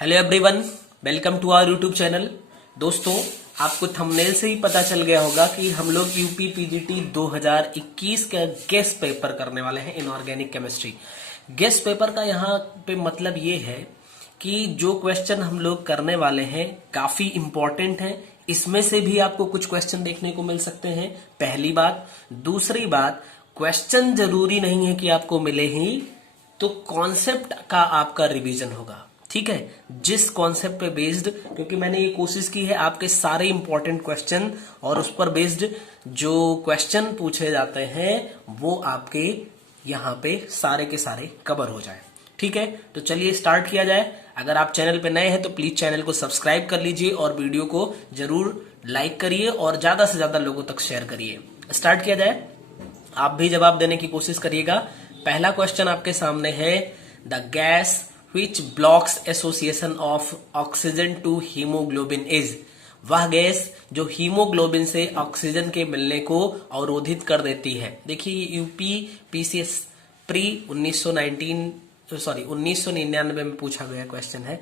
Hello everyone, welcome to our YouTube channel. दोस्तों, आपको thumbnail से ही पता चल गया होगा कि हम लोग यूपी पीजीटी 2021 का गेस्ट पेपर करने वाले हैं इनऑर्गेनिक केमिस्ट्री। गेस्ट पेपर का यहाँ पे मतलब ये है कि जो क्वेश्चन हम लोग करने वाले हैं काफी इंपॉर्टेंट हैं। इसमें से भी आपको कुछ क्वेश्चन देखने को मिल सकते हैं, पहली बात। दूसरी बात, क्वेश्चन जरूरी नहीं है कि आपको मिले ही, तो कॉन्सेप्ट का आपका रिवीजन होगा। ठीक है, जिस कॉन्सेप्ट पे बेस्ड, क्योंकि मैंने ये कोशिश की है आपके सारे इंपॉर्टेंट क्वेश्चन और उस पर बेस्ड जो क्वेश्चन पूछे जाते हैं वो आपके यहाँ पे सारे के सारे कवर हो जाए। ठीक है, तो चलिए स्टार्ट किया जाए। अगर आप चैनल पे नए हैं तो प्लीज चैनल को सब्सक्राइब कर लीजिए और वीडियो को जरूर लाइक करिए और ज्यादा से ज्यादा लोगों तक शेयर करिए। स्टार्ट किया जाए, आप भी जवाब देने की कोशिश करिएगा। पहला क्वेश्चन आपके सामने है, the gas which blocks association of oxygen to hemoglobin is। वह गैस जो हीमोग्लोबिन से ऑक्सीजन के मिलने को अवरोधित कर देती है। देखिए, यूपी पीसीएस प्री 1999 में पूछा गया क्वेश्चन है।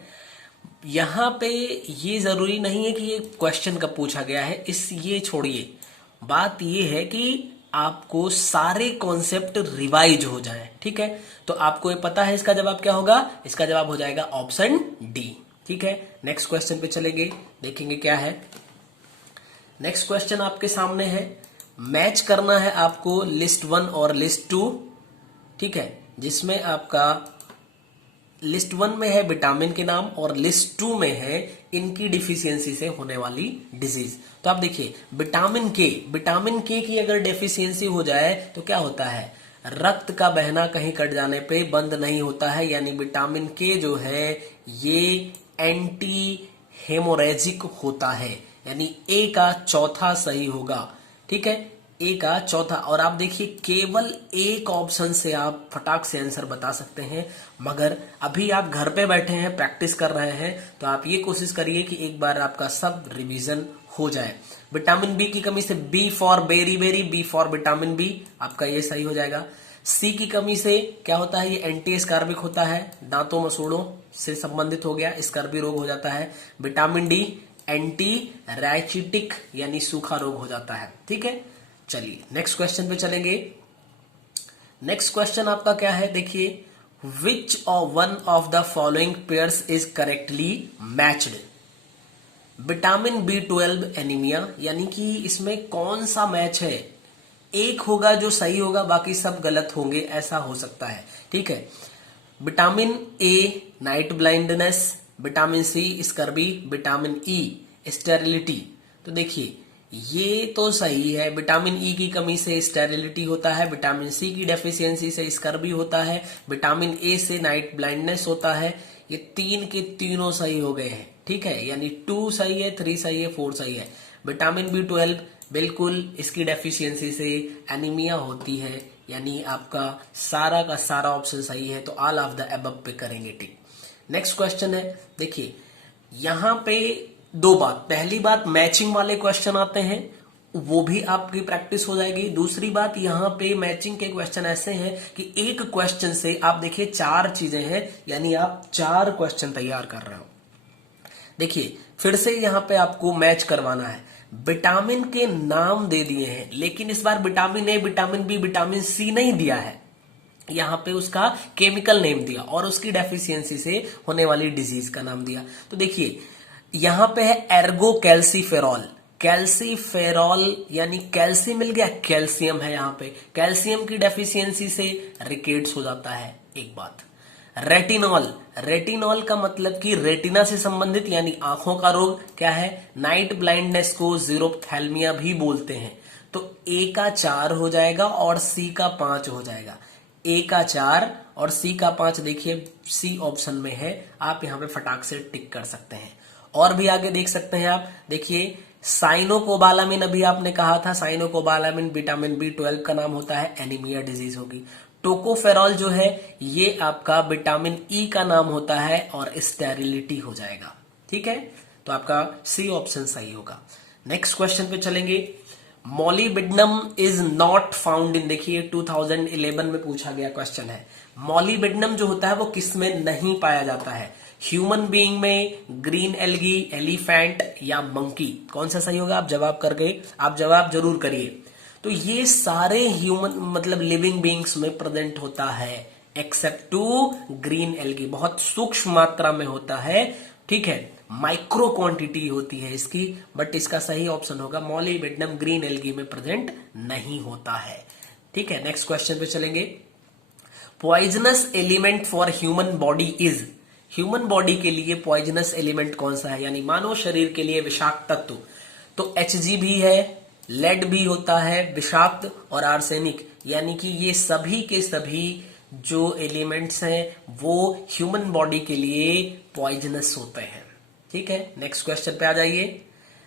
यहाँ पे ये जरूरी नहीं है कि ये क्वेश्चन कब पूछा गया है, ये छोड़िए। बात ये है कि आपको सारे कॉन्सेप्ट रिवाइज हो जाए। ठीक है, तो आपको ये पता है इसका जवाब क्या होगा। इसका जवाब हो जाएगा ऑप्शन डी। ठीक है, नेक्स्ट क्वेश्चन पे चलेंगे, देखेंगे क्या है। नेक्स्ट क्वेश्चन आपके सामने है, मैच करना है आपको लिस्ट 1 और लिस्ट 2। ठीक है, जिसमें आपका लिस्ट 1 में है विटामिन के नाम और लिस्ट 2 में है इनकी डिफिशियंसी से होने वाली डिजीज। तो आप देखिए, विटामिन के की अगर डेफिशिएंसी हो जाए तो क्या होता है, रक्त का बहना कहीं कट जाने पे बंद नहीं होता है। यानी विटामिन के जो है ये एंटी हेमोरेजिक होता है, यानी ए का चौथा सही होगा। ठीक है, ए का चौथा। और आप देखिए, केवल एक ऑप्शन से आप फटाक से आंसर बता सकते हैं, मगर अभी आप घर पे बैठे हैं, प्रैक्टिस कर रहे हैं, तो आप ये कोशिश करिए कि एक बार आपका सब रिवीजन हो जाए। विटामिन बी की कमी से, B for beriberi, B for vitamin B, आपका ये सही हो जाएगा। सी की कमी से क्या होता है, ये एंटी स्कार्बिक होता है, दांतों मसूड़ों से संबंधित हो गया, स्कार्बी रोग हो जाता है। विटामिन डी एंटी रैचिटिक यानी सूखा रोग हो जाता है। ठीक है, चलिए नेक्स्ट क्वेश्चन पे चलेंगे। नेक्स्ट क्वेश्चन आपका क्या है, देखिए, विच one of the following pairs is correctly matched. Vitamin B12 anaemia, यानी कि इसमें कौन सा मैच है। एक होगा जो सही होगा, बाकी सब गलत होंगे, ऐसा हो सकता है। ठीक है, vitamin A night blindness, vitamin C scurvy, vitamin E sterility. तो देखिए, ये तो सही है, विटामिन ई की कमी से स्टेरिलिटी होता है, विटामिन सी की डेफिशिएंसी से स्कर्बी होता है, विटामिन ए से नाइट ब्लाइंडनेस होता है। ये तीन के तीनों सही हो गए हैं। ठीक है, यानी 2 सही है, 3 सही है, 4 सही है। विटामिन B12 बिल्कुल, इसकी डेफिशिएंसी से एनीमिया होती है, यानी आपका सारा का सारा ऑप्शन सही है। तो ऑल ऑफ द अबव पे करेंगे टिक। नेक्स्ट क्वेश्चन है, देखिए, यहां पे दो बात। पहली बात, मैचिंग वाले क्वेश्चन आते हैं, वो भी आपकी प्रैक्टिस हो जाएगी। दूसरी बात, यहां पे मैचिंग के क्वेश्चन ऐसे हैं कि एक क्वेश्चन से आप देखिए 4 चीजें हैं, यानी आप 4 क्वेश्चन तैयार कर रहे हो। देखिए, फिर से यहां पे आपको मैच करवाना है। विटामिन के नाम दे दिए हैं, लेकिन इस बार vitamin A, vitamin B, vitamin C नहीं दिया है, यहां पे उसका केमिकल नेम दिया और उसकी डेफिशिएंसी से होने वाली डिजीज का नाम दिया। तो देखिए, यहां पे है एर्गो कैल्सीफेरॉल। कैल्सीफेरॉल यानी कैल्सी मिल गया, कैल्शियम है यहाँ पे। कैल्शियम की डेफिशिएंसी से रिकेट्स हो जाता है, एक बात। रेटिनॉल, रेटिनॉल का मतलब कि रेटिना से संबंधित यानी आंखों का रोग क्या है, नाइट ब्लाइंडनेस को जीरोप्थेल्मिया भी बोलते हैं। तो ए का 4 हो जाएगा और सी का 5 हो जाएगा। ए का 4 और सी का 5, देखिए सी ऑप्शन में है, आप यहाँ पे फटाक से टिक कर सकते हैं। और भी आगे देख सकते हैं आप, देखिए, साइनोकोबालामिन अभी आपने कहा था, साइनोकोबालामिन विटामिन B12 का नाम होता है, एनीमिया डिजीज होगी। टोकोफेरॉल जो है ये आपका विटामिन ई का नाम होता है और स्टेरिलिटी हो जाएगा। ठीक है, तो आपका सी ऑप्शन सही होगा। नेक्स्ट क्वेश्चन पे चलेंगे, मॉलीबिडनम इज नॉट फाउंड इन, देखिए 2011 में पूछा गया क्वेश्चन है। मॉलीबिडनम जो होता है वो किस में नहीं पाया जाता है, ह्यूमन बीइंग में ग्रीन एल्गी, एलिफेंट या मंकी, कौन सा सही होगा? आप जवाब जरूर करिए। तो ये सारे ह्यूमन मतलब लिविंग बीइंग्स में प्रेजेंट होता है एक्सेप्ट टू ग्रीन एल्गी, बहुत सूक्ष्म मात्रा में होता है, ठीक है, माइक्रो क्वांटिटी होती है इसकी, बट इसका सही ऑप्शन होगा मॉलिबेडनम ग्रीन एल्गी में प्रेजेंट नहीं होता है। ठीक है, नेक्स्ट क्वेश्चन पे चलेंगे। Poisonous element for human body is, human body के लिए पॉइजनस एलिमेंट कौन सा है, यानी मानव शरीर के लिए विषाक्त तत्व? तो Hg भी है, लेड भी होता है विषाक्त, और आर्सेनिक, यानी कि ये सभी के सभी जो एलिमेंट्स हैं वो ह्यूमन बॉडी के लिए पॉइजनस होते हैं। ठीक है, नेक्स्ट क्वेश्चन पे आ जाइए।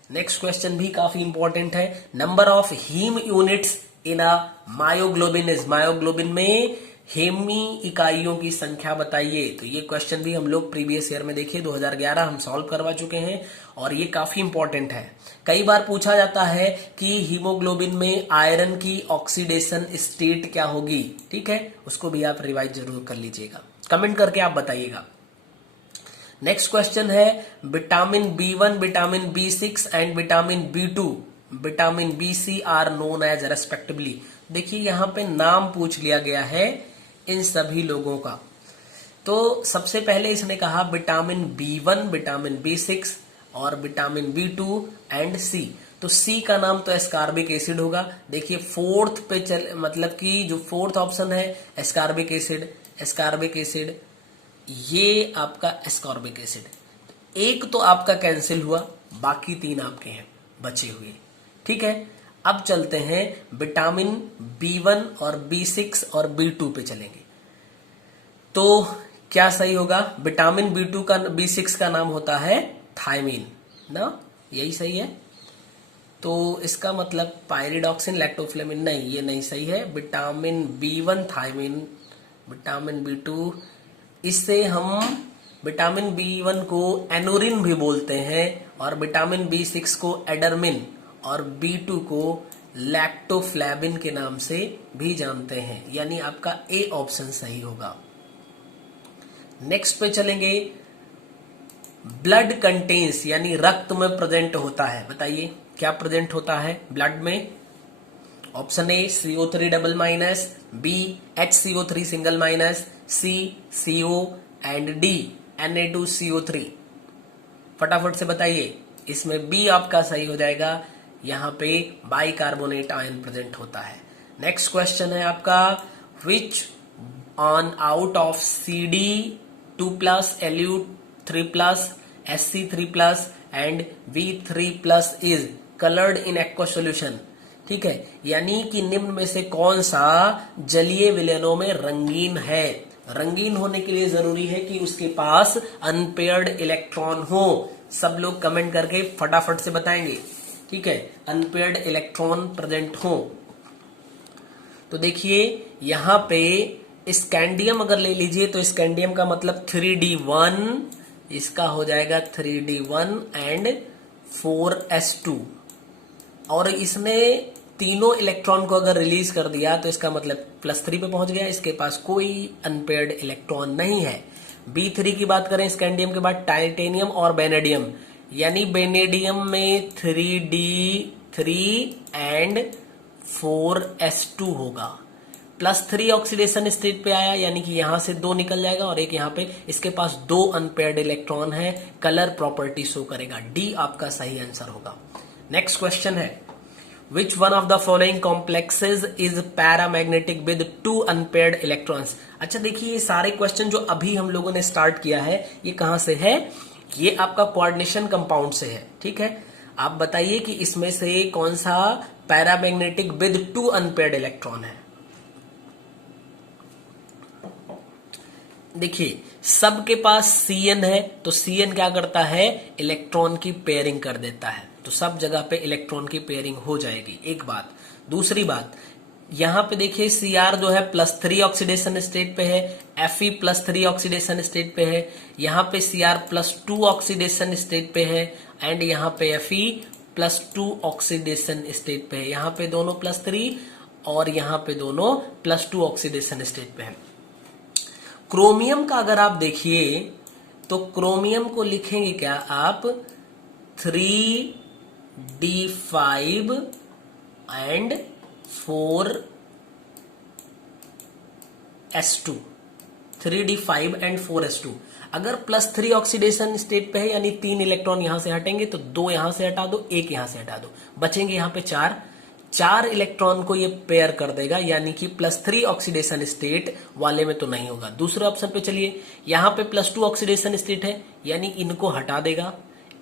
नेक्स्ट क्वेश्चन भी काफी इंपॉर्टेंट है। Number of heme units in a myoglobin is, myoglobin में हेमी इकाइयों की संख्या बताइए। तो ये क्वेश्चन भी हम लोग प्रीवियस ईयर में देखिए 2011 हम सॉल्व करवा चुके हैं, और ये काफी इंपॉर्टेंट है। कई बार पूछा जाता है कि हीमोग्लोबिन में आयरन की ऑक्सीडेशन स्टेट क्या होगी, ठीक है, उसको भी आप रिवाइज जरूर कर लीजिएगा, कमेंट करके आप बताइएगा। नेक्स्ट क्वेश्चन है vitamin B1, vitamin B6 and vitamin B2, vitamin BC are known as respectively. देखिए यहां पे नाम पूछ लिया गया है इन सभी लोगों का। तो सबसे पहले इसने कहा विटामिन B1, विटामिन B6 और विटामिन B2 एंड C। तो C का नाम तो एस्कॉर्बिक एसिड होगा। देखिए फोर्थ पे मतलब कि जो फोर्थ ऑप्शन है एस्कॉर्बिक एसिड, एस्कॉर्बिक एसिड, ये आपका एस्कॉर्बिक एसिड। एक तो आपका कैंसिल हुआ, बाकी तीन आपके हैं बचे हुए। ठीक है, अब चलते हैं विटामिन B1 और B6 और B2 पे चलेंगे। तो क्या सही होगा? विटामिन B2 का B6 का नाम होता है थायमीन ना, यही सही है। तो इसका मतलब पायरिडॉक्सिन, लैक्टोफ्लेमिन, नहीं ये नहीं सही है। Vitamin B1 thymine, vitamin B2, इससे हम विटामिन B1 को एनोरिन भी बोलते हैं, और विटामिन B6 को एडरमिन, और B2 को लैक्टोफ्लेविन के नाम से भी जानते हैं, यानी आपका ए ऑप्शन सही होगा। नेक्स्ट पे चलेंगे। ब्लड कंटेन्स, यानी रक्त में प्रेजेंट होता है, बताइए क्या प्रेजेंट होता है ब्लड में? Option A CO3 double minus, B HCO3 single minus, C CO and D Na2CO3। फटाफट से बताइए, इसमें बी आपका सही हो जाएगा, यहां पे बाइकार्बोनेट आयन प्रेजेंट होता है। नेक्स्ट क्वेश्चन है आपका, which one out of CD2+, Lu3+, Sc3+ and V3+ is coloured in aqua solution. ठीक है, यानी कि निम्न में से कौन सा जलीय विलयनों में रंगीन है? रंगीन होने के लिए जरूरी है कि उसके पास अनपेयर्ड इलेक्ट्रॉन हो। सब लोग कमेंट करके फटाफट से बताएंगे, ठीक है, अनपेयर्ड इलेक्ट्रॉन प्रेजेंट हो। तो देखिए यहां पे स्कैंडियम अगर ले लीजिए तो स्कैंडियम का मतलब 3D1, इसका हो जाएगा 3D1 एंड 4S2, और इसने तीनों इलेक्ट्रॉन को अगर रिलीज कर दिया तो इसका मतलब +3 पे पहुंच गया, इसके पास कोई अनपेयर्ड इलेक्ट्रॉन नहीं है। B3 की बात करें स्कैंडियम के बाद टाइटेनियम और बेनेडियम, यानी बेनेडियम में 3D3 एंड 4S2 होगा। +3 ऑक्सीडेशन स्टेट पे आया, यानी कि यहां से 2 निकल जाएगा और एक यहां पे, इसके पास 2 अनपेयर्ड इलेक्ट्रॉन है, कलर प्रॉपर्टी शो करेगा। डी आपका सही आंसर होगा। नेक्स्ट क्वेश्चन है, विच one of the following complexes is paramagnetic with 2 unpaired electrons. अच्छा देखिए, ये सारे क्वेश्चन जो अभी हम लोगों ने स्टार्ट किया है ये कहां से है? ये आपका कोऑर्डिनेशन कंपाउंड से है। ठीक है, आप बताइए कि इसमें से कौन सा पैरामैग्नेटिक विद 2 अनपेयर्ड इलेक्ट्रॉन है? देखिए सबके पास Cn है, तो Cn क्या करता है? इलेक्ट्रॉन की पेयरिंग कर देता है, तो सब जगह पे इलेक्ट्रॉन की पेयरिंग हो जाएगी, एक बात। दूसरी बात, यहां पे देखिए Cr जो है +3 ऑक्सीडेशन स्टेट पे है, Fe +3 ऑक्सीडेशन स्टेट पे है, यहाँ पे Cr +2 ऑक्सीडेशन स्टेट पे है, एंड यहाँ पे Fe +2 ऑक्सीडेशन स्टेट पे है। यहाँ पे दोनों +3 और यहाँ पे दोनों +2 ऑक्सीडेशन स्टेट पे है। क्रोमियम का अगर आप देखिए तो क्रोमियम को लिखेंगे क्या आप 3d5 and 4s2, 3d5 and 4s2। अगर +3 ऑक्सीडेशन स्टेट पे है यानी 3 इलेक्ट्रॉन यहां से हटेंगे तो 2 यहां से हटा दो, 1 यहां से हटा दो, बचेंगे यहां पे 4 इलेक्ट्रॉन को ये पेयर कर देगा, यानी कि +3 ऑक्सीडेशन स्टेट वाले में तो नहीं होगा। दूसरे ऑप्शन पे चलिए, यहां पे +2 ऑक्सीडेशन स्टेट है यानी इनको हटा देगा,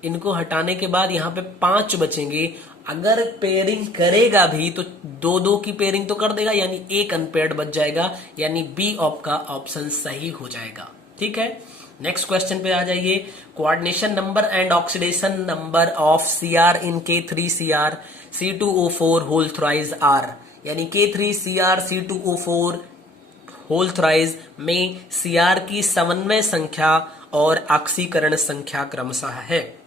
इनको हटाने के बाद यहां पे 5 बचेंगे। अगर पेयरिंग करेगा भी तो 2-2 की पेयरिंग तो कर देगा, यानी 1 अनपेयर्ड बच जाएगा, यानी बी का ऑप्शन सही हो जाएगा। ठीक है, नेक्स्ट क्वेश्चन पे आ जाइए। Coordination number and oxidation number of Cr in K3Cr C2O4 whole thrice R, यानी K3Cr C2O4 होल थ्राइज में Cr की समन्वय संख्या और ऑक्सीकरण संख्या क्रमशः है।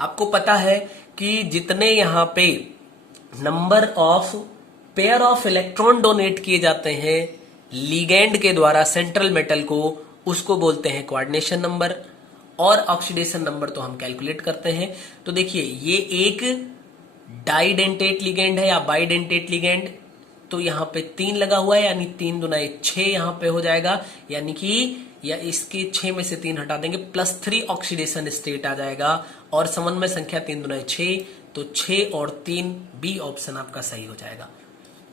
आपको पता है कि जितने यहां पे number of pair of electron donate किए जाते हैं लिगेंड के द्वारा सेंट्रल मेटल को, उसको बोलते हैं कोऑर्डिनेशन नंबर, और ऑक्सीडेशन नंबर तो हम कैलकुलेट करते हैं। तो देखिए ये एक डाइडेंटेट लिगेंड है या बाइडेंटेट लिगेंड, तो यहां पे 3 लगा हुआ है यानी 3 दूना 6 यहां पे हो जाएगा, यानी कि या इसके 6 में से 3 हटा देंगे +3 ऑक्सीडेशन स्टेट आ जाएगा, और समन्वय संख्या 3 दूना 6, तो 6 और 3 बी ऑप्शन आपका सही हो जाएगा।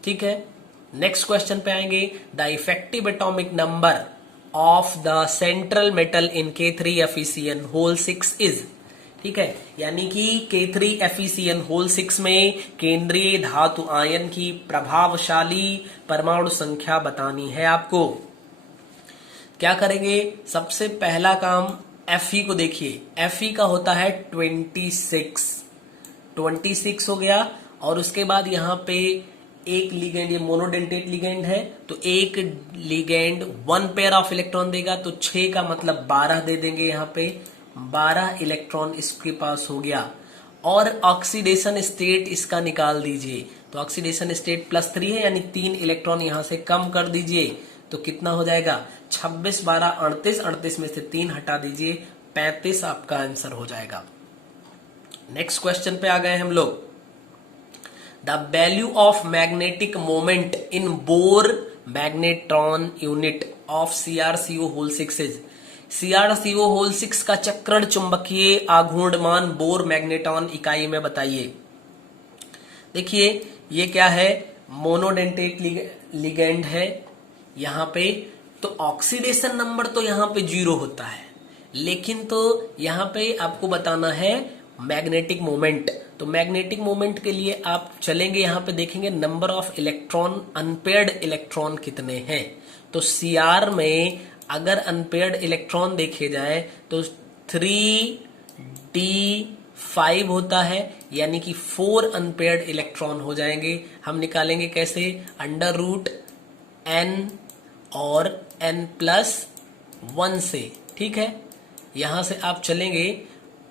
ठीक है, नेक्स्ट क्वेश्चन पे आएंगे। The effective atomic number of the central metal in K3FeCN whole 6 is, ठीक है, यानी कि K3FeCN होल 6 में केंद्रीय धातु आयन की प्रभावशाली परमाणु संख्या बतानी है आपको। क्या करेंगे, सबसे पहला काम Fe को देखिए, Fe का होता है 26 हो गया, और उसके बाद यहाँ पे एक लिगेंड, ये मोनोडेंटेट लिगेंड है, तो एक लिगेंड 1 पेयर ऑफ इलेक्ट्रॉन देगा, तो 6 का मतलब 12 दे देंगे, यहाँ पे 12 इलेक्ट्रॉन इसके पास हो गया। और ऑक्सीडेशन स्टेट इसका निकाल दीजिए, तो ऑक्सीडेशन स्टेट +3 है यानी 3 इलेक्ट्रॉन यहां से कम कर दीजिए, तो कितना हो जाएगा 26 12 38, 38 में से 3 हटा दीजिए, 35 आपका आंसर हो जाएगा। नेक्स्ट क्वेश्चन पे आ गए हम लोग। The value of magnetic moment in Bohr magnetron unit of CrCO whole 6 is, CrCO whole 6 का चक्रण चुंबकीय आघूर्णमान बोर मैग्नेट्रॉन इकाई में बताइए। देखिए ये क्या है, मोनोडेंटेट लिगेंड है यहां पे, तो ऑक्सीडेशन नंबर तो यहां पे 0 होता है, लेकिन तो यहां पे आपको बताना है मैग्नेटिक मोमेंट। तो मैग्नेटिक मोमेंट के लिए आप चलेंगे, यहां पे देखेंगे number of electron, unpaired electron कितने हैं। तो Cr में अगर अनपेयर्ड इलेक्ट्रॉन देखे जाए तो 3d5 होता है, यानी कि 4 अनपेयर्ड इलेक्ट्रॉन हो जाएंगे। हम निकालेंगे कैसे, √n और n+1 से, ठीक है। यहां से आप चलेंगे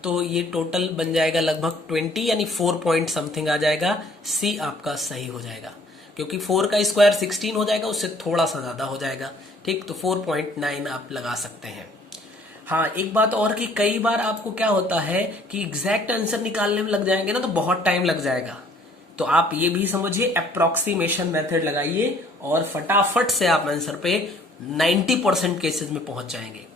तो ये टोटल बन जाएगा लगभग 20, यानी 4 पॉइंट समथिंग आ जाएगा। सी आपका सही हो जाएगा, क्योंकि 4 का स्क्वायर 16 हो जाएगा, उससे थोड़ा सा ज्यादा हो जाएगा, ठीक। तो 4.9 आप लगा सकते हैं। हाँ, एक बात और कि कई बार आपको क्या होता है कि एग्जैक्ट आंसर निकालने में लग जाएंगे ना, तो बहुत टाइम लग जाएगा। तो आप ये भी समझिए, अप्रोक्सीमेशन मेथड लगाइए और फटाफट से आप आंसर पे 90% केसेस में पहुंच जाएंगे।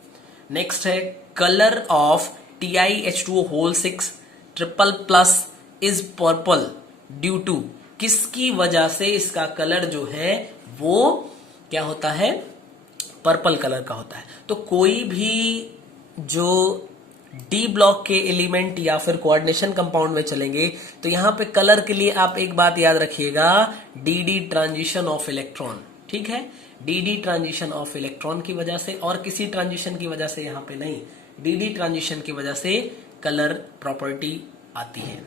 नेक्स्ट है, colour of TiH2O whole 6 triple plus is purple due to, किसकी वजह से इसका कलर जो है वो क्या होता है, पर्पल कलर का होता है। तो कोई भी जो डी ब्लॉक के एलिमेंट या फिर कोऑर्डिनेशन कंपाउंड में चलेंगे तो यहां पे कलर के लिए आप एक बात याद रखिएगा, डी ट्रांजिशन ऑफ इलेक्ट्रॉन, ठीक है। डी ट्रांजिशन ऑफ इलेक्ट्रॉन की वजह से, और किसी ट्रांजिशन की वजह से यहां पे नहीं, डी ट्रांजिशन की वजह से कलर प्रॉपर्टी आती है।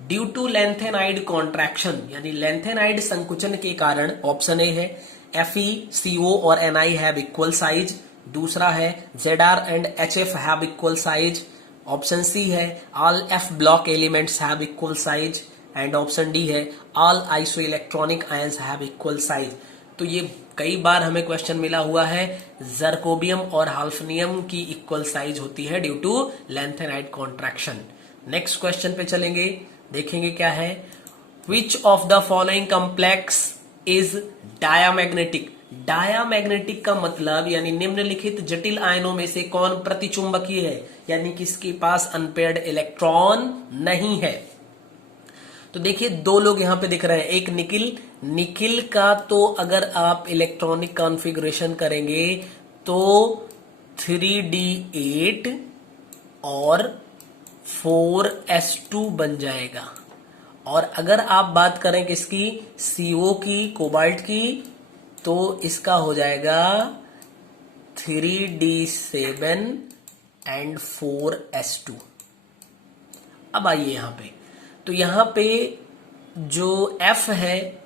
ड्यू टू लेंथेनाइड कॉन्ट्रैक्शन, यानी लेंथेनाइड संकुचन के कारण, ऑप्शन ए है FeCO और Ni हैव इक्वल साइज, दूसरा है Zr and HF have equal size, option C है all F block elements have equal size, and option D है all isoelectronic ions have equal size. तो ये कई बार हमें क्वेश्चन मिला हुआ है। जर्कोबियम और हाल्फनियम की इक्वल साइज होती है due to lanthanide contraction. Next question पे चलेंगे, देखेंगे क्या है। Which of the following complex is diamagnetic. Diamagnetic का मतलब यानी निम्नलिखित जटिल आयनों में से कौन प्रतिचुंबकीय है, यानी किसके पास अनपेयर्ड इलेक्ट्रॉन नहीं है। तो देखिए दो लोग यहां पे दिख रहे हैं, एक निकिल, निकिल का तो अगर आप इलेक्ट्रॉनिक कॉन्फ़िगरेशन करेंगे तो 3d8 और 4s2 बन जाएगा। और अगर आप बात करें किसकी, CO की, कोबाल्ट की, तो इसका हो जाएगा 3d7 एंड 4s2। अब आइए यहां पे, तो यहां पे जो F है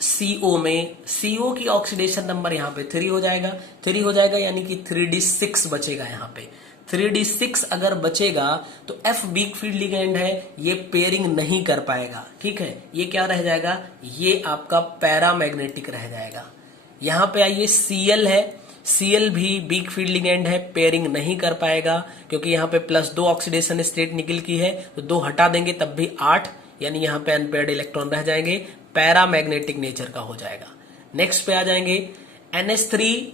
CO में, CO की ऑक्सीडेशन नंबर यहां पे 3 हो जाएगा, 3 हो जाएगा यानी कि 3d6 बचेगा। यहां पे 3d6 अगर बचेगा तो F वीक फील्ड लिगेंड है, ये पेयरिंग नहीं कर पाएगा। ठीक है, ये क्या रह जाएगा, ये आपका पैरामैग्नेटिक रह जाएगा। यहां पे आइए Cl है, Cl भी वीक फील्ड लिगेंड है, पेयरिंग नहीं कर पाएगा क्योंकि यहाँ पे +2 ऑक्सीडेशन स्टेट निकल की है, तो 2 हटा देंगे तब भी 8, यानी यहाँ पे अनपेयर्ड इलेक्ट्रॉन रह जाएंगे, पैरामैग्नेटिक नेचर का हो जाएगा। नेक्स्ट पे आ जाएंगे NH3।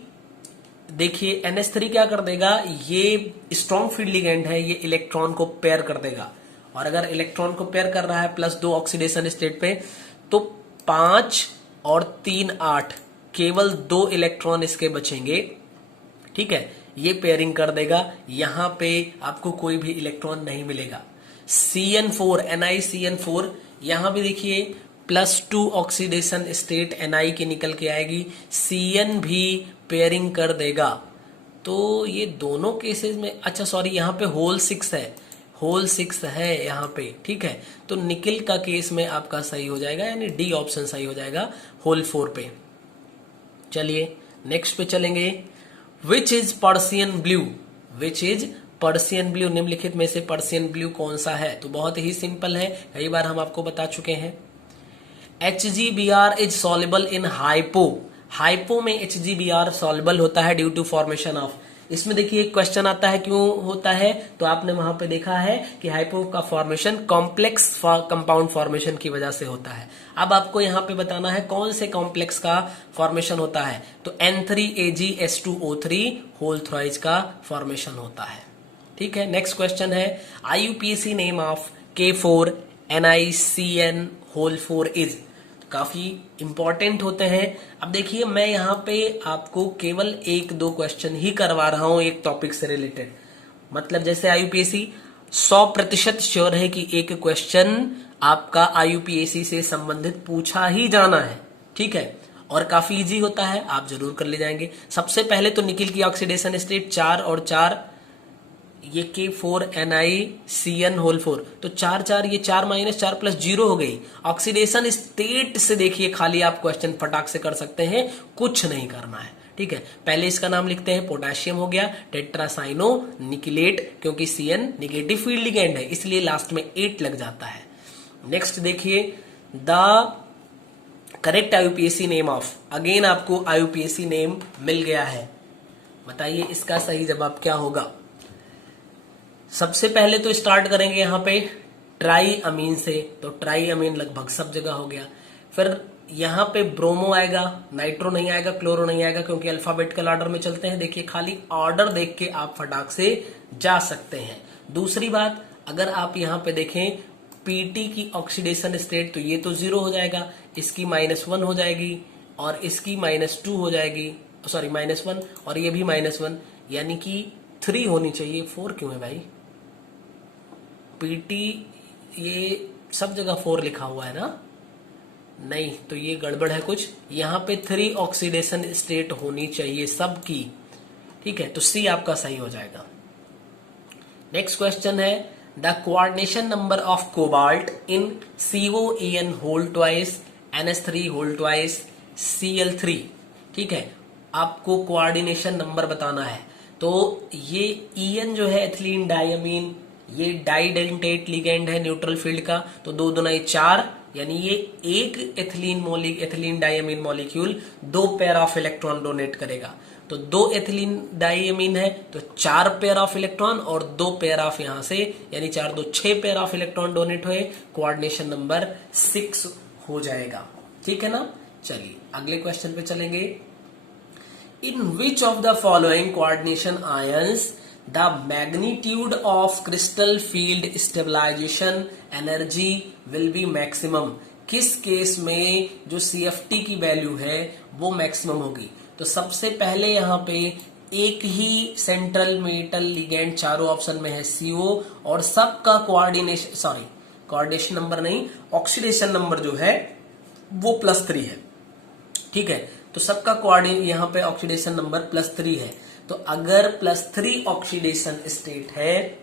देखिए NH3 क्या कर देगा, ये स्ट्रॉन्ग फील्ड लिगेंड है, ये इलेक्ट्रॉन को पेयर कर देगा। और अगर इलेक्ट्रॉन को पेयर कर रहा है +2 ऑक्सीडेशन स्टेट पे, तो 5 और 3 8, केवल 2 इलेक्ट्रॉन इसके बचेंगे। ठीक है, ये पेयरिंग कर देगा, यहां पे आपको कोई भी इलेक्ट्रॉन नहीं मिलेगा। CN4, NiCN4, यहां भी देखिए +2 ऑक्सीडेशन स्टेट Ni की निकल के आएगी, Cn भी पेयरिंग कर देगा। तो ये दोनों केसेस में, अच्छा सॉरी, यहाँ पे होल 6 है, होल 6 है यहाँ पे। ठीक है, तो निकिल का केस में आपका सही हो जाएगा, यानी डी ऑप्शन सही हो जाएगा होल 4 पे। चलिए नेक्स्ट पे चलेंगे। Which is Persian blue, which is Persian blue, निम्नलिखित में से पर्सियन ब्लू कौन सा है। तो बहुत ही सिंपल है, कई बार हम आपको बता चुके हैं। HgBr is soluble in hypo, hypo में HgBr सॉल्युबल होता है ड्यू टू फॉर्मेशन ऑफ। इसमें देखिए एक क्वेश्चन आता है क्यों होता है, तो आपने वहां पे देखा है कि हाइपो का फॉर्मेशन कॉम्प्लेक्स कंपाउंड फॉर्मेशन की वजह से होता है। अब आपको यहाँ पे बताना है कौन से कॉम्प्लेक्स का फॉर्मेशन होता है, तो N3AgS2O3 होल थ्राइज का फॉर्मेशन होता है। ठीक है, नेक्स्ट क्वेश्चन है IUPAC name of K4NiCN whole 4 is. काफी इंपॉर्टेंट होते हैं। अब देखिए मैं यहाँ पे आपको केवल 1-2 क्वेश्चन ही करवा रहा हूं एक टॉपिक से रिलेटेड, मतलब जैसे IUPAC 100% श्योर है कि एक क्वेश्चन आपका IUPAC से संबंधित पूछा ही जाना है। ठीक है, और काफी इजी होता है, आप जरूर कर ले जाएंगे। सबसे पहले तो निकिल की ऑक्सीडेशन स्टेट 4 और 4, ये K4NiCN होल 4, तो 4 4, ये 4 - 4 + 0 हो गई। ऑक्सीडेशन स्टेट से देखिए खाली आप क्वेश्चन फटाक से कर सकते हैं, कुछ नहीं करना है। ठीक है, पहले इसका नाम लिखते हैं, पोटेशियम हो गया, टेट्रासाइनो निकिलेट, क्योंकि CN निगेटिव फील्ड लिगेंड है इसलिए लास्ट में 8 लग जाता है। नेक्स्ट देखिए the correct IUPAC name of, again आपको IUPAC नेम मिल गया है, बताइए इसका सही जवाब क्या होगा। सबसे पहले तो स्टार्ट करेंगे यहाँ पे ट्राई अमीन से, तो ट्राई अमीन लगभग सब जगह हो गया। फिर यहाँ पे ब्रोमो आएगा, नाइट्रो नहीं आएगा, क्लोरो नहीं आएगा, क्योंकि अल्फाबेटिकल ऑर्डर में चलते हैं। देखिए खाली ऑर्डर देख के आप फटाक से जा सकते हैं। दूसरी बात, अगर आप यहाँ पे देखें PT की ऑक्सीडेशन स्टेट, तो ये तो 0 हो जाएगा, इसकी -1 हो जाएगी और इसकी -2 हो जाएगी, सॉरी -1, और ये भी -1, यानी कि 3 होनी चाहिए। 4 क्यों है भाई, PT ये सब जगह 4 लिखा हुआ है ना, नहीं तो ये गड़बड़ है कुछ, यहाँ पे 3 ऑक्सीडेशन स्टेट होनी चाहिए सबकी। ठीक है, तो C आपका सही हो जाएगा। नेक्स्ट क्वेश्चन है the coordination number of cobalt in COAN whole twice, NH3 whole twice, Cl3। ठीक है, आपको कोऑर्डिनेशन नंबर बताना है। तो ये EN जो है एथिलीन डायमीन, ये डाइडेंटेट लिगेंड है न्यूट्रल फील्ड का, तो 2 दूना 4, यानी ये एक ethylene diamine molecule 2 pair of electron donate करेगा। तो 2 एथिलीन डाइअमीन है तो 4 पेयर ऑफ इलेक्ट्रॉन और 2 पेयर ऑफ यहां से, यानी 4 2 6 पेयर ऑफ इलेक्ट्रॉन डोनेट हुए, कोऑर्डिनेशन नंबर 6 हो जाएगा। ठीक है ना। चलिए अगले क्वेश्चन पे चलेंगे। In which of the following coordination ions the magnitude of crystal field stabilization energy will be maximum. किस केस में जो CFT की वैल्यू है वो मैक्सिमम होगी। तो सबसे पहले यहां पे एक ही सेंट्रल मेटल लिगेंड चारों ऑप्शन में है CO, और सबका कोऑर्डिनेशन नंबर नहीं, ऑक्सीडेशन नंबर जो है वो +3 है। ठीक है, तो सबका कोऑर्डिनेट यहां पे ऑक्सीडेशन नंबर +3 है। तो अगर +3 ऑक्सीडेशन स्टेट है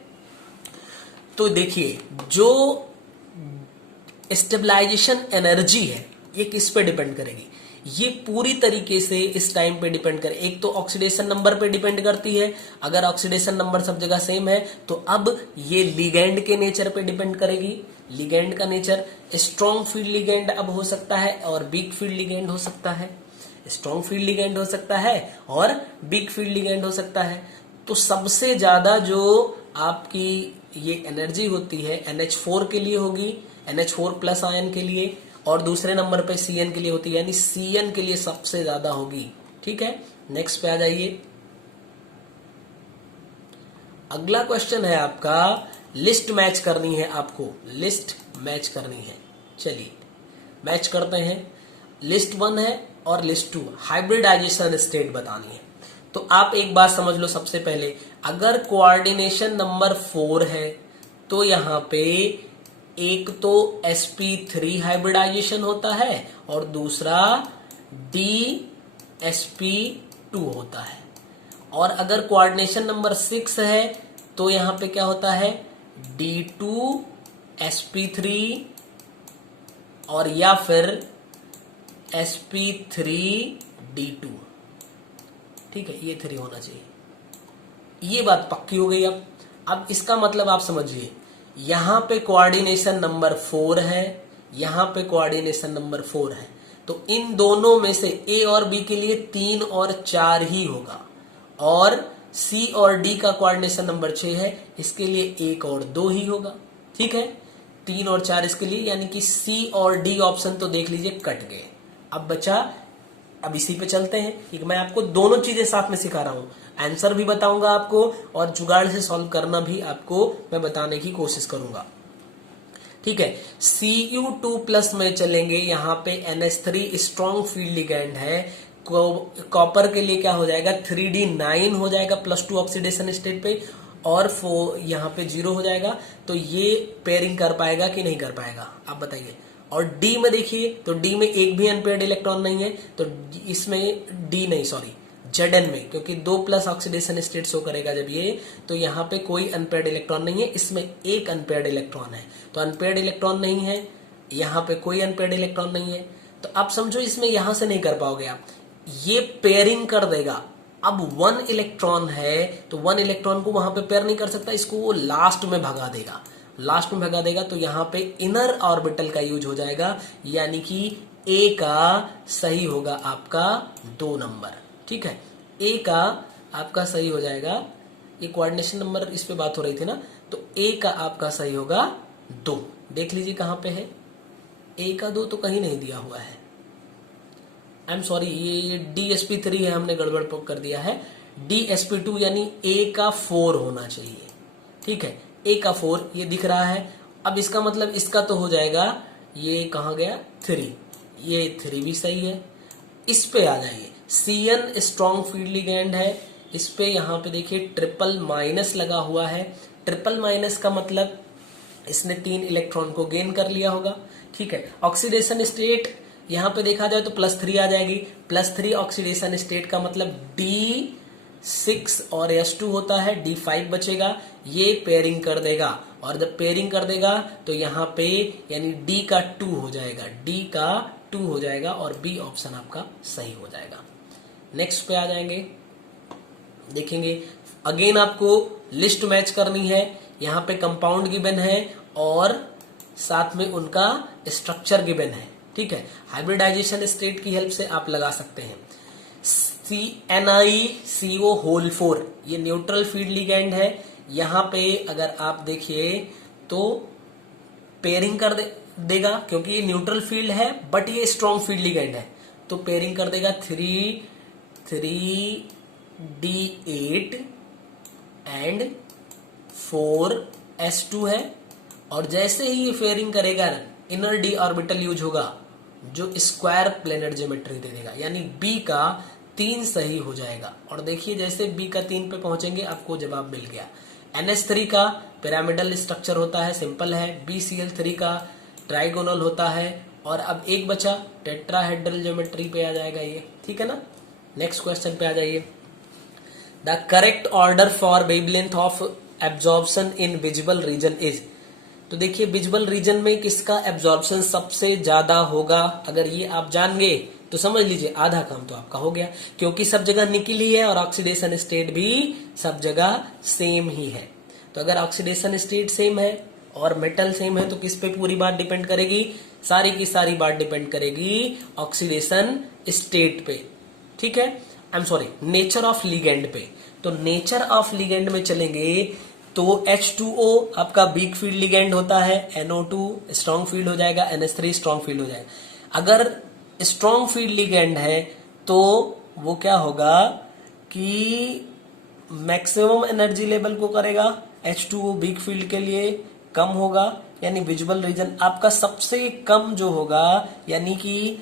तो देखिए जो स्टेबलाइजेशन एनर्जी है ये किस पे डिपेंड करेगी, ये पूरी तरीके से इस टाइम पे डिपेंड करे। एक तो ऑक्सीडेशन नंबर पे डिपेंड करती है, अगर ऑक्सीडेशन नंबर सब जगह सेम है तो अब ये लिगेंड के नेचर पे डिपेंड करेगी। लिगेंड का नेचर स्ट्रॉन्ग फील्ड लिगेंड अब हो सकता है और वीक फील्ड लिगेंड हो सकता है, स्ट्रॉन्ग फील्ड लिगेंड हो सकता है और वीक फील्ड लिगेंड हो सकता है। तो सबसे ज्यादा जो आपकी ये एनर्जी होती है NH4 के लिए होगी, NH4+ आयन के लिए, और दूसरे नंबर पे CN के लिए होती है, यानी CN के लिए सबसे ज्यादा होगी। ठीक है, नेक्स्ट पे आ जाइए। अगला क्वेश्चन है आपका, लिस्ट मैच करनी है आपको, लिस्ट मैच करनी है। चलिए मैच करते हैं। लिस्ट 1 है और लिस्ट 2, हाइब्रिडाइजेशन स्टेट बतानी है। तो आप एक बात समझ लो, सबसे पहले अगर कोऑर्डिनेशन नंबर 4 है तो यहां पे एक तो sp3 हाइब्रिडाइजेशन होता है और दूसरा dsp2 होता है। और अगर कोऑर्डिनेशन नंबर 6 है तो यहां पे क्या होता है, d2sp3 और या फिर sp3d2। ठीक है, ये 3 होना चाहिए। ये बात पक्की हो गई। अब इसका मतलब आप समझिए, यहां पे कोऑर्डिनेशन नंबर 4 है, यहां पे कोऑर्डिनेशन नंबर 4 है, तो इन दोनों में से A और B के लिए 3 और 4 ही होगा, और C और D का कोऑर्डिनेशन नंबर 6 है, इसके लिए 1 और 2 ही होगा। ठीक है, 3 और 4 इसके लिए, यानी कि C और D ऑप्शन तो देख लीजिए कट गए। अब बचा, अब इसी पे चलते हैं, कि मैं आपको दोनों चीजें साथ में सिखा रहा हूं, आंसर भी बताऊंगा आपको और जुगाड़ से सॉल्व करना भी आपको मैं बताने की कोशिश करूंगा। ठीक है, Cu2+ में चलेंगे। यहां पे NH3 स्ट्रॉन्ग फील्ड लिगेंड है, कॉपर के लिए क्या हो जाएगा, 3D9 हो जाएगा +2 ऑक्सीडेशन स्टेट पे, और 4 यहाँ पे 0 हो जाएगा। तो ये पेयरिंग कर पाएगा कि नहीं कर पाएगा, आप बताइए। और D में देखिए, तो D में एक भी अनपेयर्ड इलेक्ट्रॉन नहीं है, तो इसमें Zn में, क्योंकि 2+ ऑक्सीडेशन स्टेट शो करेगा जब ये, तो यहाँ पे कोई अनपेयर्ड इलेक्ट्रॉन नहीं है, इसमें एक अनपेयर्ड इलेक्ट्रॉन है। तो अनपेयर्ड इलेक्ट्रॉन नहीं है, यहाँ पे कोई अनपेयर्ड इलेक्ट्रॉन नहीं है, तो आप समझो इसमें यहां से नहीं कर पाओगे आप, ये पेयरिंग कर देगा। अब 1 इलेक्ट्रॉन है तो 1 इलेक्ट्रॉन को वहां पे पेयर नहीं कर सकता, इसको वो लास्ट में भगा देगा, लास्ट में भगा देगा। तो यहाँ पे इनर ऑर्बिटल का यूज हो जाएगा, यानी कि A का सही होगा आपका 2 नंबर। ठीक है, A का आपका सही हो जाएगा, ये कोऑर्डिनेशन नंबर इस पे बात हो रही थी ना, तो A का आपका सही होगा 2। देख लीजिए कहां पे है, A का 2 तो कहीं नहीं दिया हुआ है, आई एम सॉरी, ये dsp3 है, हमने गड़बड़ कर दिया है, dsp2 यानी A का 4 होना चाहिए। ठीक है, A का 4 ये दिख रहा है। अब इसका मतलब इसका तो हो जाएगा, ये कहां गया 3, ये 3 भी सही है। इस पे आ जाइए, Cn स्ट्रॉन्ग फील्ड लिगेंड है, इस पे यहां पे देखिए ट्रिपल- लगा हुआ है। ट्रिपल- का मतलब इसने 3 इलेक्ट्रॉन को गेन कर लिया होगा। ठीक है, ऑक्सीडेशन स्टेट यहां पे देखा जाए तो +3 आ जाएगी, +3 ऑक्सीडेशन स्टेट का मतलब D6 और S2 होता है, D5 बचेगा, ये पेयरिंग कर देगा, और जब पेयरिंग कर देगा तो यहाँ पे यानी D का 2 हो जाएगा, D का 2 हो जाएगा, और B ऑप्शन आपका सही हो जाएगा। नेक्स्ट पे आ जाएंगे, देखेंगे अगेन आपको लिस्ट मैच करनी है। यहाँ पे कंपाउंड गिवन है और साथ में उनका स्ट्रक्चर गिवन है, ठीक है। हाइब्रिडाइजेशन स्टेट की हेल्प से आप लगा सकते हैं। NiCO होल 4 ये न्यूट्रल फील्ड लिगेंड है। यहां पे अगर आप देखिए तो पेयरिंग कर देगा, क्योंकि ये न्यूट्रल फील्ड है बट ये स्ट्रॉन्ग फील्ड लिगेंड है, तो पेयरिंग कर देगा 3D8 एंड 4S2 है। और जैसे ही ये पेयरिंग करेगा इनर डी ऑर्बिटल यूज होगा जो स्क्वायर प्लेनर ज्योमेट्री दे देगा, यानी बी का 3 सही हो जाएगा। और देखिए जैसे बी का 3 पे पहुंचेंगे आपको जवाब मिल गया। NH3 का पिरामिडल स्ट्रक्चर होता है, सिंपल है। BCl3 का ट्राइगोनल होता है। और अब एक बचा टेट्राहेड्रल ज्योमेट्री पे आ जाएगा ये, ठीक है ना। नेक्स्ट क्वेश्चन पे आ जाइए। The correct order for wavelength of absorption in visible region is. तो देखिए विजिबल रीजन में किसका एब्जॉर्प्शन सबसे ज्यादा होगा, अगर ये आप जान गए तो समझ लीजिए आधा काम तो आपका हो गया, क्योंकि सब जगह निकिल ही है और ऑक्सीडेशन स्टेट भी सब जगह सेम ही है। तो अगर ऑक्सीडेशन स्टेट सेम है और मेटल सेम है तो किस पे पूरी बात डिपेंड करेगी, सारी की सारी बात डिपेंड करेगी ऑक्सीडेशन स्टेट पे, ठीक है। I am sorry, nature of ligand पे। तो नेचर ऑफ लिगेंड में चलेंगे तो H2O आपका वीक फील्ड लिगेंड होता है, NO2 स्ट्रॉन्ग फील्ड हो जाएगा, NH3 स्ट्रॉन्ग फील्ड हो जाएगा। अगर स्ट्रॉन्ग फील्ड लिगेंड है तो वो क्या होगा कि मैक्सिमम एनर्जी लेवल को करेगा, H2O वीक फील्ड के लिए कम होगा, यानी विजुअल रीजन आपका सबसे कम जो होगा, यानी कि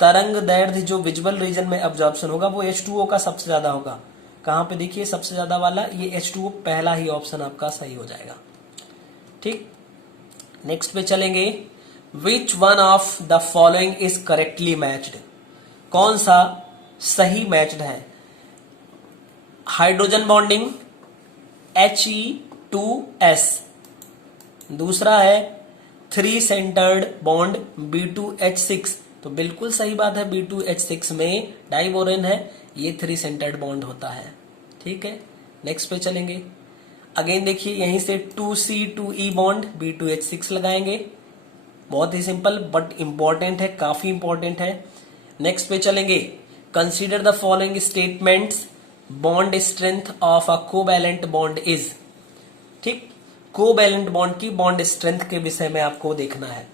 तरंग दैर्ध्य जो विजुअल रीजन में अब्जॉर्प्शन होगा वो H2O का सबसे ज्यादा होगा। कहां पे देखिए सबसे ज्यादा वाला ये H2O, पहला ही ऑप्शन आपका सही हो जाएगा, ठीक। नेक्स्ट पे चलेंगे। Which one of the following is correctly matched. कौन सा सही मैच्ड है। हाइड्रोजन बॉन्डिंग He2S, दूसरा है 3 सेंटर्ड बॉन्ड B2H6, तो बिल्कुल सही बात है, B2H6 में डाइबोरेन है, ये 3 सेंटर्ड बॉन्ड होता है, ठीक है। नेक्स्ट पे चलेंगे। अगेन देखिए यहीं से 2C2E बॉन्ड B2H6 लगाएंगे, बहुत ही सिंपल बट इंपॉर्टेंट है, काफी इंपॉर्टेंट है। नेक्स्ट पे चलेंगे। Consider the following statements, bond strength of a covalent bond is, ठीक। कोवैलेंट बॉन्ड की बॉन्ड स्ट्रेंथ के विषय में आपको देखना है।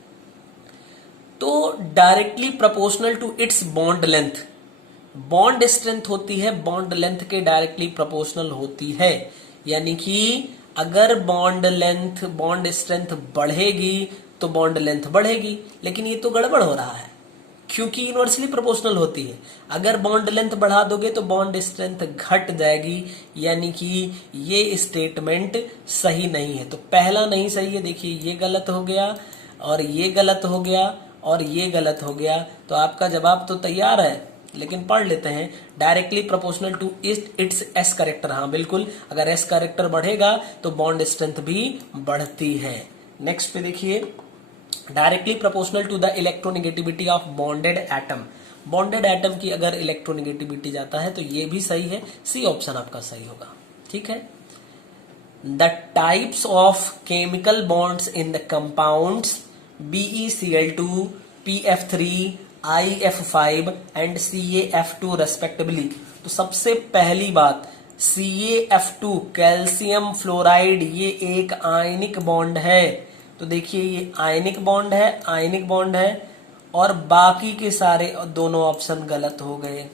तो directly proportional to its bond length, bond strength होती है बॉन्ड लेंथ के डायरेक्टली प्रोपोर्शनल होती है, यानी कि अगर बॉन्ड लेंथ बॉन्ड स्ट्रेंथ बढ़ेगी तो बॉन्ड लेंथ बढ़ेगी, लेकिन ये तो गड़बड़ हो रहा है क्योंकि इनवर्सली प्रोपोर्शनल होती है। अगर बॉन्ड लेंथ बढ़ा दोगे तो बॉन्ड स्ट्रेंथ घट जाएगी, यानी कि ये स्टेटमेंट सही नहीं है। तो पहला नहीं सही है, देखिए ये गलत हो गया और ये गलत हो गया और ये गलत हो गया। तो आपका जवाब तो तैयार है, लेकिन पढ़ लेते हैं। Directly proportional to its s character, हाँ बिल्कुल, अगर एस करेक्टर बढ़ेगा तो बॉन्ड स्ट्रेंथ भी बढ़ती है। नेक्स्ट पे देखिए। Directly proportional to the electronegativity of bonded atom, bonded atom की अगर इलेक्ट्रोनेगेटिविटी जाता है तो ये भी सही है, सी ऑप्शन आपका सही होगा, ठीक है। The types of chemical bonds in the compounds BeCl2, PF3, IF5 and CaF2 respectively. तो सबसे पहली बात CaF2 कैल्शियम फ्लोराइड, ये एक आयनिक बॉन्ड है। तो देखिए ये आयनिक बॉन्ड है, आयनिक बॉन्ड है, और बाकी के सारे दोनों ऑप्शन गलत हो गए।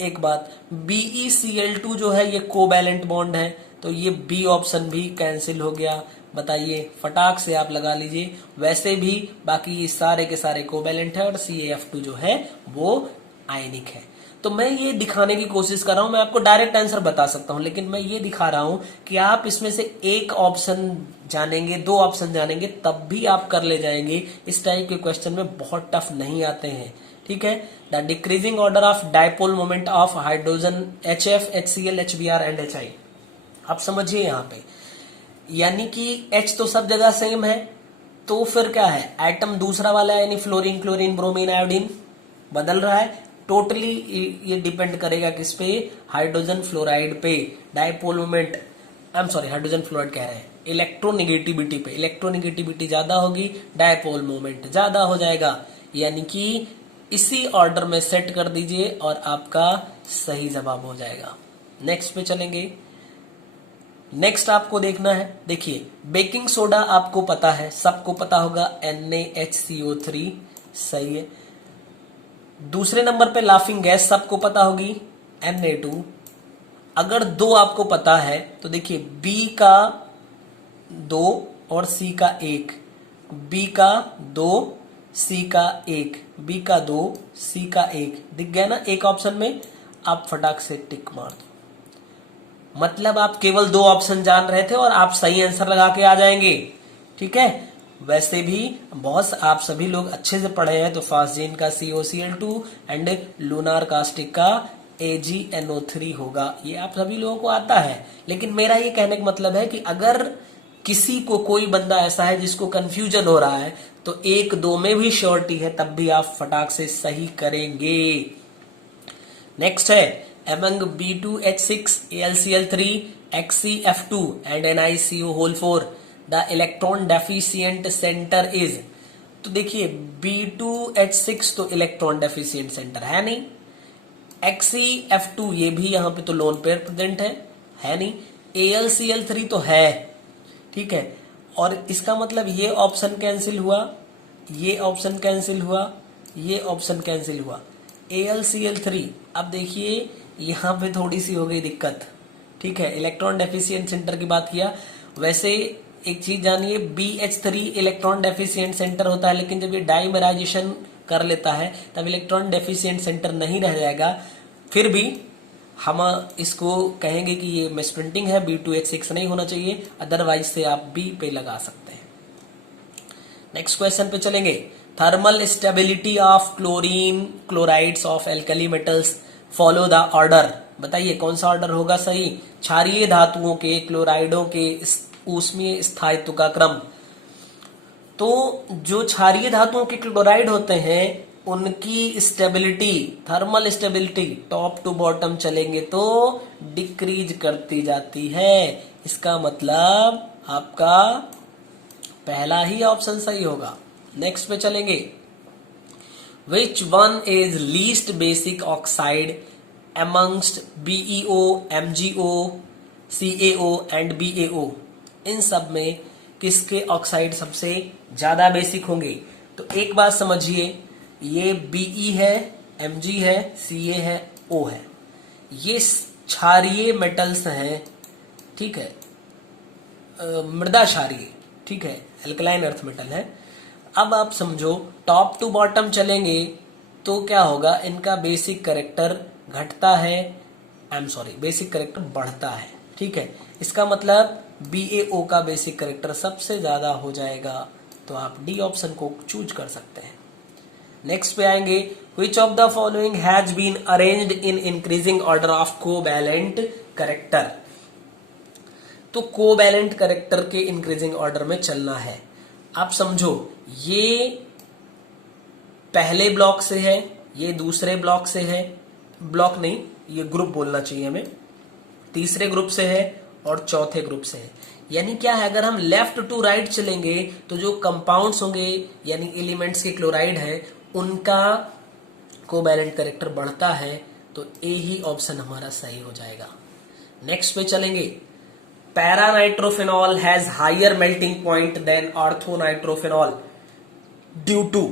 एक बात BeCl2 जो है ये कोवैलेंट बॉन्ड है, तो ये बी ऑप्शन भी कैंसिल हो गया। बताइए फटाक से आप लगा लीजिए। वैसे भी बाकी ये सारे के सारे कोवैलेंट है और CaF2 जो है वो आयनिक है। तो मैं ये दिखाने की कोशिश कर रहा हूं, मैं आपको डायरेक्ट आंसर बता सकता हूं, लेकिन मैं ये दिखा रहा हूं कि आप इसमें से एक ऑप्शन जानेंगे, 2 ऑप्शन जानेंगे, तब भी आप कर ले जाएंगे। इस टाइप के क्वेश्चन में बहुत टफ नहीं आते हैं, ठीक है। The decreasing order of dipole moment of hydrogen HF, HCl, HBr and HI। आप समझिए यहाँ पे, यानी कि H तो सब जगह सेम है, तो फिर क्या है, एटम दूसरा वाला है, यानी फ्लोरीन, क्लोरीन, ब्रोमीन, आयोडीन बदल रहा है। टोटली ये डिपेंड करेगा किस पे, हाइड्रोजन फ्लोराइड पे। Dipole moment I am sorry, hydrogen fluoride कह रहे हैं, इलेक्ट्रोनिगेटिविटी पे, इलेक्ट्रोनिगेटिविटी ज्यादा होगी, डायपोल मोमेंट ज्यादा हो जाएगा। यानी कि इसी ऑर्डर में सेट कर दीजिए और आपका सही जवाब हो जाएगा। नेक्स्ट पे चलेंगे। नेक्स्ट आपको देखना है, देखिए बेकिंग सोडा आपको पता है, सबको पता होगा, NaHCO3, सही है। दूसरे नंबर पे लाफिंग गैस सबको पता होगी, Na2। अगर दो आपको पता है तो देखिए B का 2 और C का 1, B का 2 C का 1, B का 2 C का 1, दिख गया ना एक ऑप्शन में। आप फटाक से टिक मार दो, मतलब आप केवल 2 ऑप्शन जान रहे थे और आप सही आंसर लगा के आ जाएंगे। ठीक है, वैसे भी बहुत आप सभी लोग अच्छे से पढ़े हैं, तो फास्टजेन का COCl2 एंड लूनार कास्टिक का AgNO3 होगा, ये आप सभी लोगों को आता है। लेकिन मेरा ये कहने का मतलब है कि अगर किसी को, कोई बंदा ऐसा है जिसको कंफ्यूजन हो रहा है, तो 1-2 में भी श्योरिटी है, तब भी आप फटाक से सही करेंगे। नेक्स्ट है, among B2H6, AlCl3, HCF2 and NiCO4 the electron deficient center is। तो देखिए B2H6 तो इलेक्ट्रॉन डेफिशिएंट सेंटर है नहीं, HCF2 ये भी यहां पे तो लोन पेयर प्रेजेंट है नहीं, AlCl3 तो है, ठीक है। और इसका मतलब ये ऑप्शन कैंसिल हुआ, ये ऑप्शन कैंसिल हुआ, ये ऑप्शन कैंसिल हुआ, AlCl3। अब देखिए यहां पे थोड़ी सी हो गई दिक्कत, ठीक है, इलेक्ट्रॉन डेफिशिएंट सेंटर की बात किया। वैसे एक चीज जानिए, BH3 इलेक्ट्रॉन डेफिशिएंट सेंटर होता है, लेकिन जब ये डाइमेराइजेशन कर लेता है तब इलेक्ट्रॉन डेफिशिएंट सेंटर नहीं रह जाएगा। फिर भी हम इसको कहेंगे कि ये मिसप्रिंटिंग है, B2H6 नहीं होना चाहिए, अदरवाइज से आप B पे लगा सकते हैं। नेक्स्ट क्वेश्चन पे चलेंगे। Thermal stability of chlorine chlorides of alkali metals follow the order. बताइए कौन सा ऑर्डर होगा सही। क्षारीय धातुओं के, क्लोराइडों के ऊष्मीय स्थायित्व का क्रम। तो जो क्षारीय धातुओं के क्लोराइड होते हैं उनकी stability, thermal stability top to bottom चलेंगे तो डिक्रीज करती जाती है। इसका मतलब आपका पहला ही ऑप्शन सही होगा। नेक्स्ट पे चलेंगे। Which one is least basic oxide amongst BeO, MgO, CaO and BaO? इन सब में किसके ऑक्साइड सबसे ज्यादा बेसिक होंगे? तो एक बात समझिए, ये Be है, Mg है, Ca है, O है, ये क्षारीय मेटल्स हैं, ठीक है, मृदा क्षारीय, ठीक है, एल्कलाइन अर्थ मेटल है। अब आप समझो टॉप टू बॉटम चलेंगे तो क्या होगा, इनका बेसिक कैरेक्टर घटता है, बेसिक कैरेक्टर बढ़ता है, ठीक है। इसका मतलब BaO का बेसिक कैरेक्टर सबसे ज्यादा हो जाएगा, तो आप डी ऑप्शन को चूज कर सकते हैं। नेक्स्ट पे आएंगे, which of the following has been arranged in increasing order of covalent character. तो कोवैलेंट कैरेक्टर के इंक्रीजिंग ऑर्डर में चलना है। आप समझो ये पहले ब्लॉक से है, ये दूसरे ब्लॉक से है, ब्लॉक नहीं ये ग्रुप बोलना चाहिए हमें, तीसरे ग्रुप से है और चौथे ग्रुप से है। यानी क्या है, अगर हम लेफ्ट टू राइट चलेंगे तो जो कंपाउंड्स होंगे यानी एलिमेंट्स के क्लोराइड है उनका कोवैलेंट कैरेक्टर बढ़ता है, तो ए ही ऑप्शन हमारा सही हो जाएगा। नेक्स्ट पे चलेंगे। Paranitrophenol has higher melting point than orthonitrophenol due to,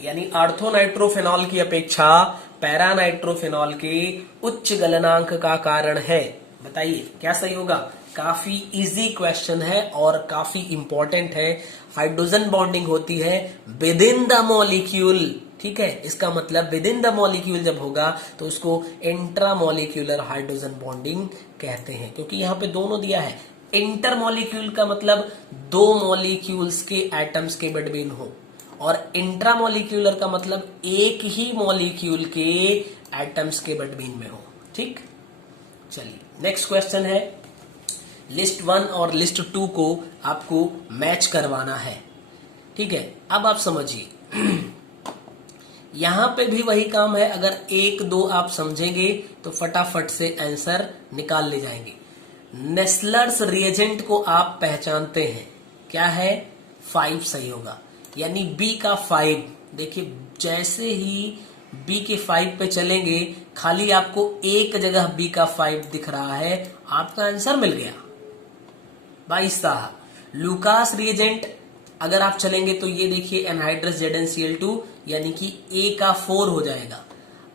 यानी ऑर्थोनाइट्रोफेनॉल की अपेक्षा पैरानाइट्रोफेनॉल के उच्च गलनांक का कारण है। बताइए क्या सही होगा। काफी इजी क्वेश्चन है और काफी इंपॉर्टेंट है। हाइड्रोजन बॉन्डिंग होती है विद इन द मॉलिक्यूल, ठीक है। इसका मतलब विद इन द मॉलिक्यूल जब होगा तो उसको इंट्रामॉलिक्यूलर हाइड्रोजन बॉन्डिंग कहते हैं, क्योंकि यहां पे दोनों दिया है। इंटर मॉलिक्यूल का मतलब दो मॉलिक्यूल्स के एटम्स के बिटवीन हो, और इंट्रामॉलिक्यूलर का मतलब एक ही मॉलिक्यूल के एटम्स के बिटवीन में हो, ठीक। चलिए नेक्स्ट क्वेश्चन है। लिस्ट 1 और लिस्ट 2 को आपको मैच करवाना है, ठीक है। अब आप समझिए यहां पे भी वही काम है। अगर 1 2 आप समझेंगे तो फटाफट से आंसर निकाल ले जाएंगे। नेस्लर्स रिएजेंट को आप पहचानते हैं, क्या है? 5 सही होगा, यानी बी का 5। देखिए जैसे ही बी के 5 पे चलेंगे, खाली आपको एक जगह बी का 5 दिख रहा है, आपका आंसर मिल गया। 22 लूकास रिएजेंट अगर आप चलेंगे तो ये देखिए एनहाइड्रस ZnCl2, यानी कि ए का 4 हो जाएगा।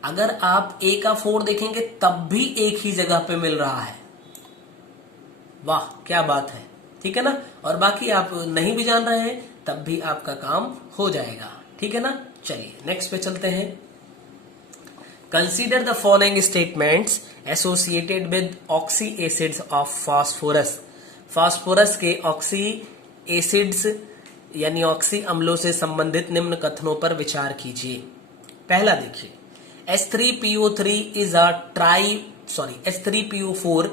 अगर आप ए का 4 देखेंगे तब भी एक ही जगह पे मिल रहा है। वाह क्या बात है, ठीक है ना। और बाकी आप नहीं भी जान रहे हैं तब भी आपका काम हो जाएगा, ठीक है ना। चलिए नेक्स्ट पे चलते हैं। Consider the following statements associated with oxy acids of phosphorus. Phosphorus के ऑक्सी एसिड्स यानी ऑक्सी अम्लों से संबंधित निम्न कथनों पर विचार कीजिए। पहला देखिए, H3PO4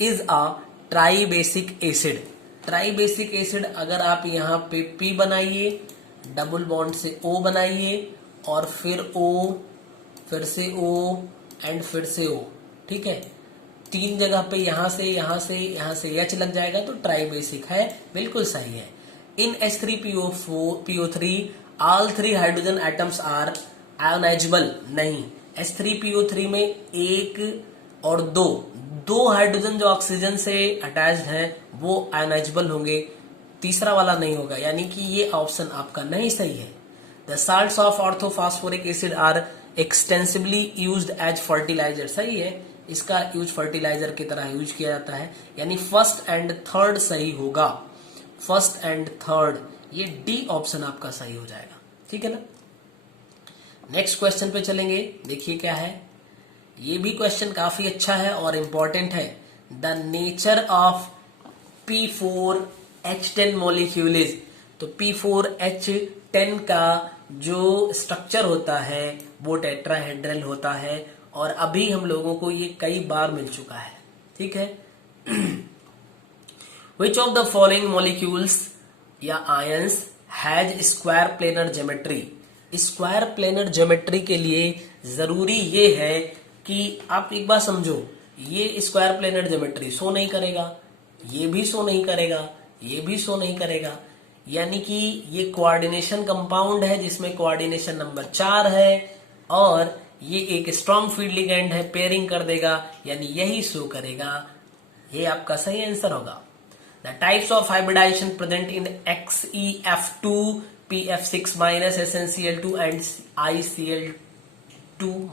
is a tribasic acid. Tribasic acid अगर आप यहाँ पे P बनाइए, डबल बॉन्ड से O बनाइए और फिर O, फिर से O एंड फिर से O, ठीक है। 3 जगह पे यहाँ से H लग जाएगा तो ट्राइबेसिक है, बिल्कुल सही है। In H3PO3 all 3 hydrogen atoms are ionisable. नहीं, H3PO3 में 1 और 2 हाइड्रोजन जो ऑक्सीजन से अटैच्ड हैं वो आयोनाइजेबल होंगे, तीसरा वाला नहीं होगा, यानी कि ये ऑप्शन आपका नहीं सही है। The salts of orthophosphoric acid are extensively used as fertiliser. सही है, इसका यूज फर्टिलाइजर की तरह यूज किया जाता है, यानी फर्स्ट एंड थर्ड सही होगा। फर्स्ट एंड थर्ड, ये डी ऑप्शन आपका सही हो जाएगा, ठीक है ना। नेक्स्ट क्वेश्चन पे चलेंगे, देखिए क्या है। ये भी क्वेश्चन काफी अच्छा है और इंपॉर्टेंट है। The nature of P4H10 molecule is. तो P4H10 का जो स्ट्रक्चर होता है वो टेट्राहेड्रल होता है और अभी हम लोगों को ये कई बार मिल चुका है, ठीक है। Which of the following molecules या ions has square planar geometry. Square planar geometry के लिए जरूरी ये है कि आप एक बार समझो, ये स्क्वायर प्लेनर ज्योमेट्री शो नहीं करेगा, ये भी शो नहीं करेगा, ये भी शो नहीं करेगा, यानी कि ये कोऑर्डिनेशन कंपाउंड है जिसमें कोऑर्डिनेशन नंबर 4 है और ये एक स्ट्रॉन्ग फील्ड लिगेंड है, पेयरिंग कर देगा, यानी यही शो करेगा। ये आपका सही आंसर होगा। The types of hybridization present in XeF2, PF6-, SnCl2 and ICl2-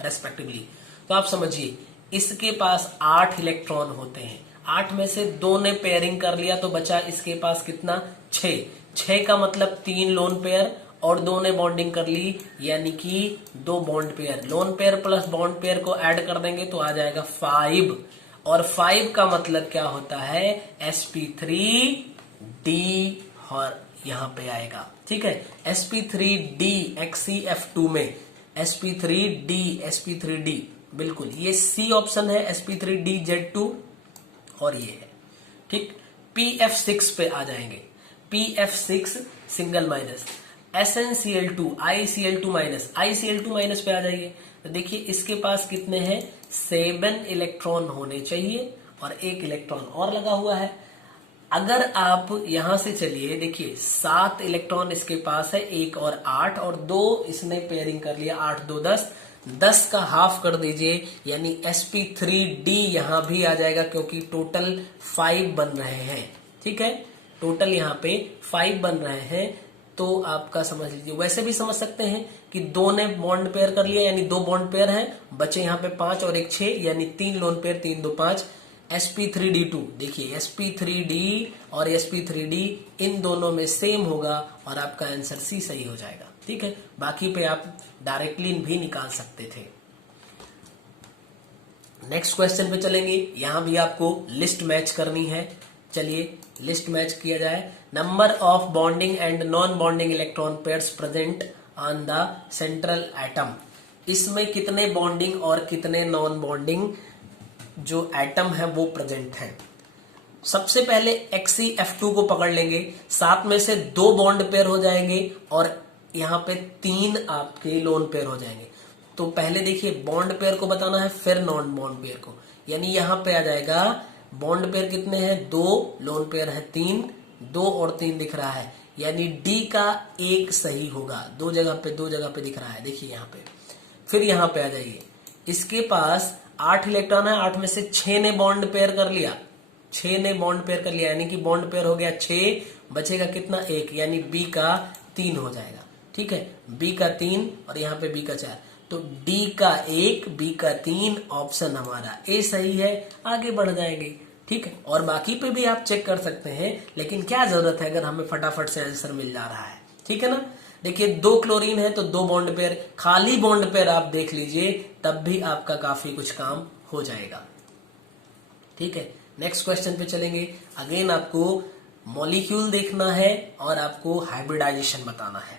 respectively। तो आप समझिए इसके पास 8 इलेक्ट्रॉन होते हैं, 8 में से 2 ने पेयरिंग कर लिया तो बचा इसके पास कितना? 6 का मतलब 3 लोन पेयर और 2 ने बॉन्डिंग कर ली, यानी कि 2 bond pair. Lone pair plus bond pair को ऐड कर देंगे तो आ जाएगा 5, और 5 का मतलब क्या होता है? sp3d, और यहां पे आएगा, ठीक है। sp3d XeF2 में sp3d बिल्कुल ये C ऑप्शन है, sp3dZ2 और ये है, ठीक। pF6 पे आ जाएंगे, pF6 single minus, SnCl2 ICl2- पे आ जाइए। तो देखिए इसके पास कितने हैं? 7 इलेक्ट्रॉन होने चाहिए और 1 इलेक्ट्रॉन और लगा हुआ है। अगर आप यहां से चलिए, देखिए 7 इलेक्ट्रॉन इसके पास है, 1 और 8 और 2 इसने पेयरिंग कर लिया, 8 2 10 का हाफ कर दीजिए, यानी sp3d यहां भी आ जाएगा क्योंकि टोटल 5 बन रहे हैं, ठीक है। टोटल यहाँ पे 5 बन रहे हैं, तो आपका समझ लीजिए। वैसे भी समझ सकते हैं कि 2 ने बॉन्ड पेयर कर लिया, यानी 2 बॉन्ड पेयर हैं, बचे यहाँ पे 5 और 1 6, यानी 3 लोन पेयर, 3 2 5। sp3d2 देखिए sp3d और sp3d इन दोनों में सेम होगा और आपका आंसर सी सही हो जाएगा, ठीक है। बाकी पे आप डायरेक्टली भी निकाल सकते थे। नेक्स्ट क्वेश्चन पे चलेंगे, यहां भी आपको लिस्ट मैच करनी है। चलिए लिस्ट मैच किया जाए। Number of bonding and non bonding electron pairs present on the central atom. इसमें कितने बॉन्डिंग और कितने नॉन बॉन्डिंग जो एटम है वो प्रेजेंट हैं। सबसे पहले XeF2 को पकड़ लेंगे, 7 में से 2 बॉन्ड पेयर हो जाएंगे और यहाँ पे 3 आपके लोन पेयर हो जाएंगे। तो पहले देखिए बॉन्ड पेयर को बताना है, फिर नॉन बॉन्ड पेयर को, यानी यहाँ पे आ जाएगा बॉन्ड पेयर कितने हैं? 2, लोन पेयर है 3, 2 और 3 दिख रहा है, यानी डी का 1 सही होगा। दो जगह पे दिख रहा है, देखिए यहाँ पे। फिर यहाँ पे आ जाइए, इसके पास 8 इलेक्ट्रॉन है, 8 में से 6 ने बॉन्ड पेयर कर लिया, 6 ने बॉन्ड पेयर कर लिया, यानी कि बॉन्ड पेयर हो गया 6, बचेगा कितना? 1, यानी बी का 3 हो जाएगा। ठीक है, बी का 3 और यहाँ पे बी का 4, तो डी का 1, बी का 3, ऑप्शन हमारा ए सही है। आगे बढ़ जाएंगे। ठीक है, और बाकी पे भी आप चेक कर सकते हैं, लेकिन क्या जरूरत है अगर हमें फटाफट से आंसर मिल जा रहा है। ठीक है ना, देखिए 2 क्लोरीन है तो 2 बॉन्ड पेयर, खाली बॉन्ड पेयर आप देख लीजिए, तब भी आपका काफी कुछ काम हो जाएगा। ठीक है, नेक्स्ट क्वेश्चन पे चलेंगे। अगेन आपको मॉलिक्यूल देखना है और आपको हाइब्रिडाइजेशन बताना है।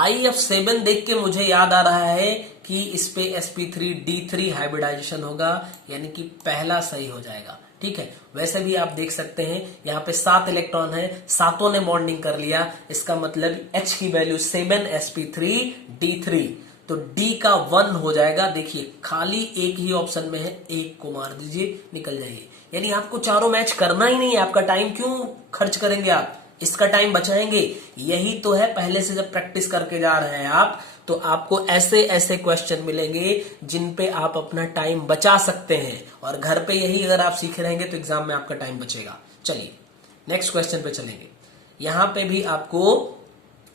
IF7 देख के मुझे याद आ रहा है कि इस पे sp3d3 हाइब्रिडाइजेशन होगा, यानी कि पहला सही हो जाएगा। ठीक है, वैसे भी आप देख सकते हैं यहाँ पे 7 इलेक्ट्रॉन है, सातों ने बॉन्डिंग कर लिया, इसका मतलब H की वैल्यू 7 sp3d3, तो D का 1 हो जाएगा। देखिए खाली एक ही ऑप्शन में है, एक को मार दीजिए, निकल जाइए। यानी आपको चारों मैच करना ही नहीं है, आपका टाइम क्यों खर्च करेंगे आप, इसका टाइम बचाएंगे। यही तो है, पहले से जब प्रैक्टिस करके जा रहे हैं आप, तो आपको ऐसे ऐसे क्वेश्चन मिलेंगे जिन पे आप अपना टाइम बचा सकते हैं, और घर पे यही अगर आप सीखे रहेंगे तो एग्जाम में आपका टाइम बचेगा। चलिए नेक्स्ट क्वेश्चन पे चलेंगे। यहां पे भी आपको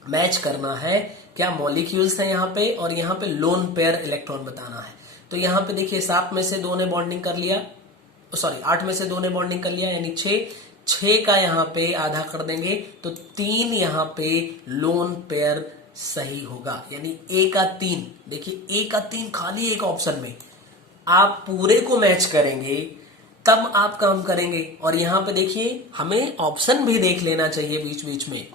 मैच करना है, क्या मॉलिक्यूल्स है यहाँ पे, और यहाँ पे लोन पेयर इलेक्ट्रॉन बताना है। तो यहाँ पे देखिए 7 में से 2 ने बॉन्डिंग कर लिया, सॉरी 8 में से 2 ने बॉन्डिंग कर लिया, यानी 6 का यहाँ पे आधा कर देंगे तो 3 यहाँ पे लोन पेयर सही होगा, यानी ए का 3। देखिए ए का 3 खाली एक ऑप्शन में, आप पूरे को मैच करेंगे तब आप काम करेंगे। और यहाँ पे देखिए हमें ऑप्शन भी देख लेना चाहिए बीच बीच में।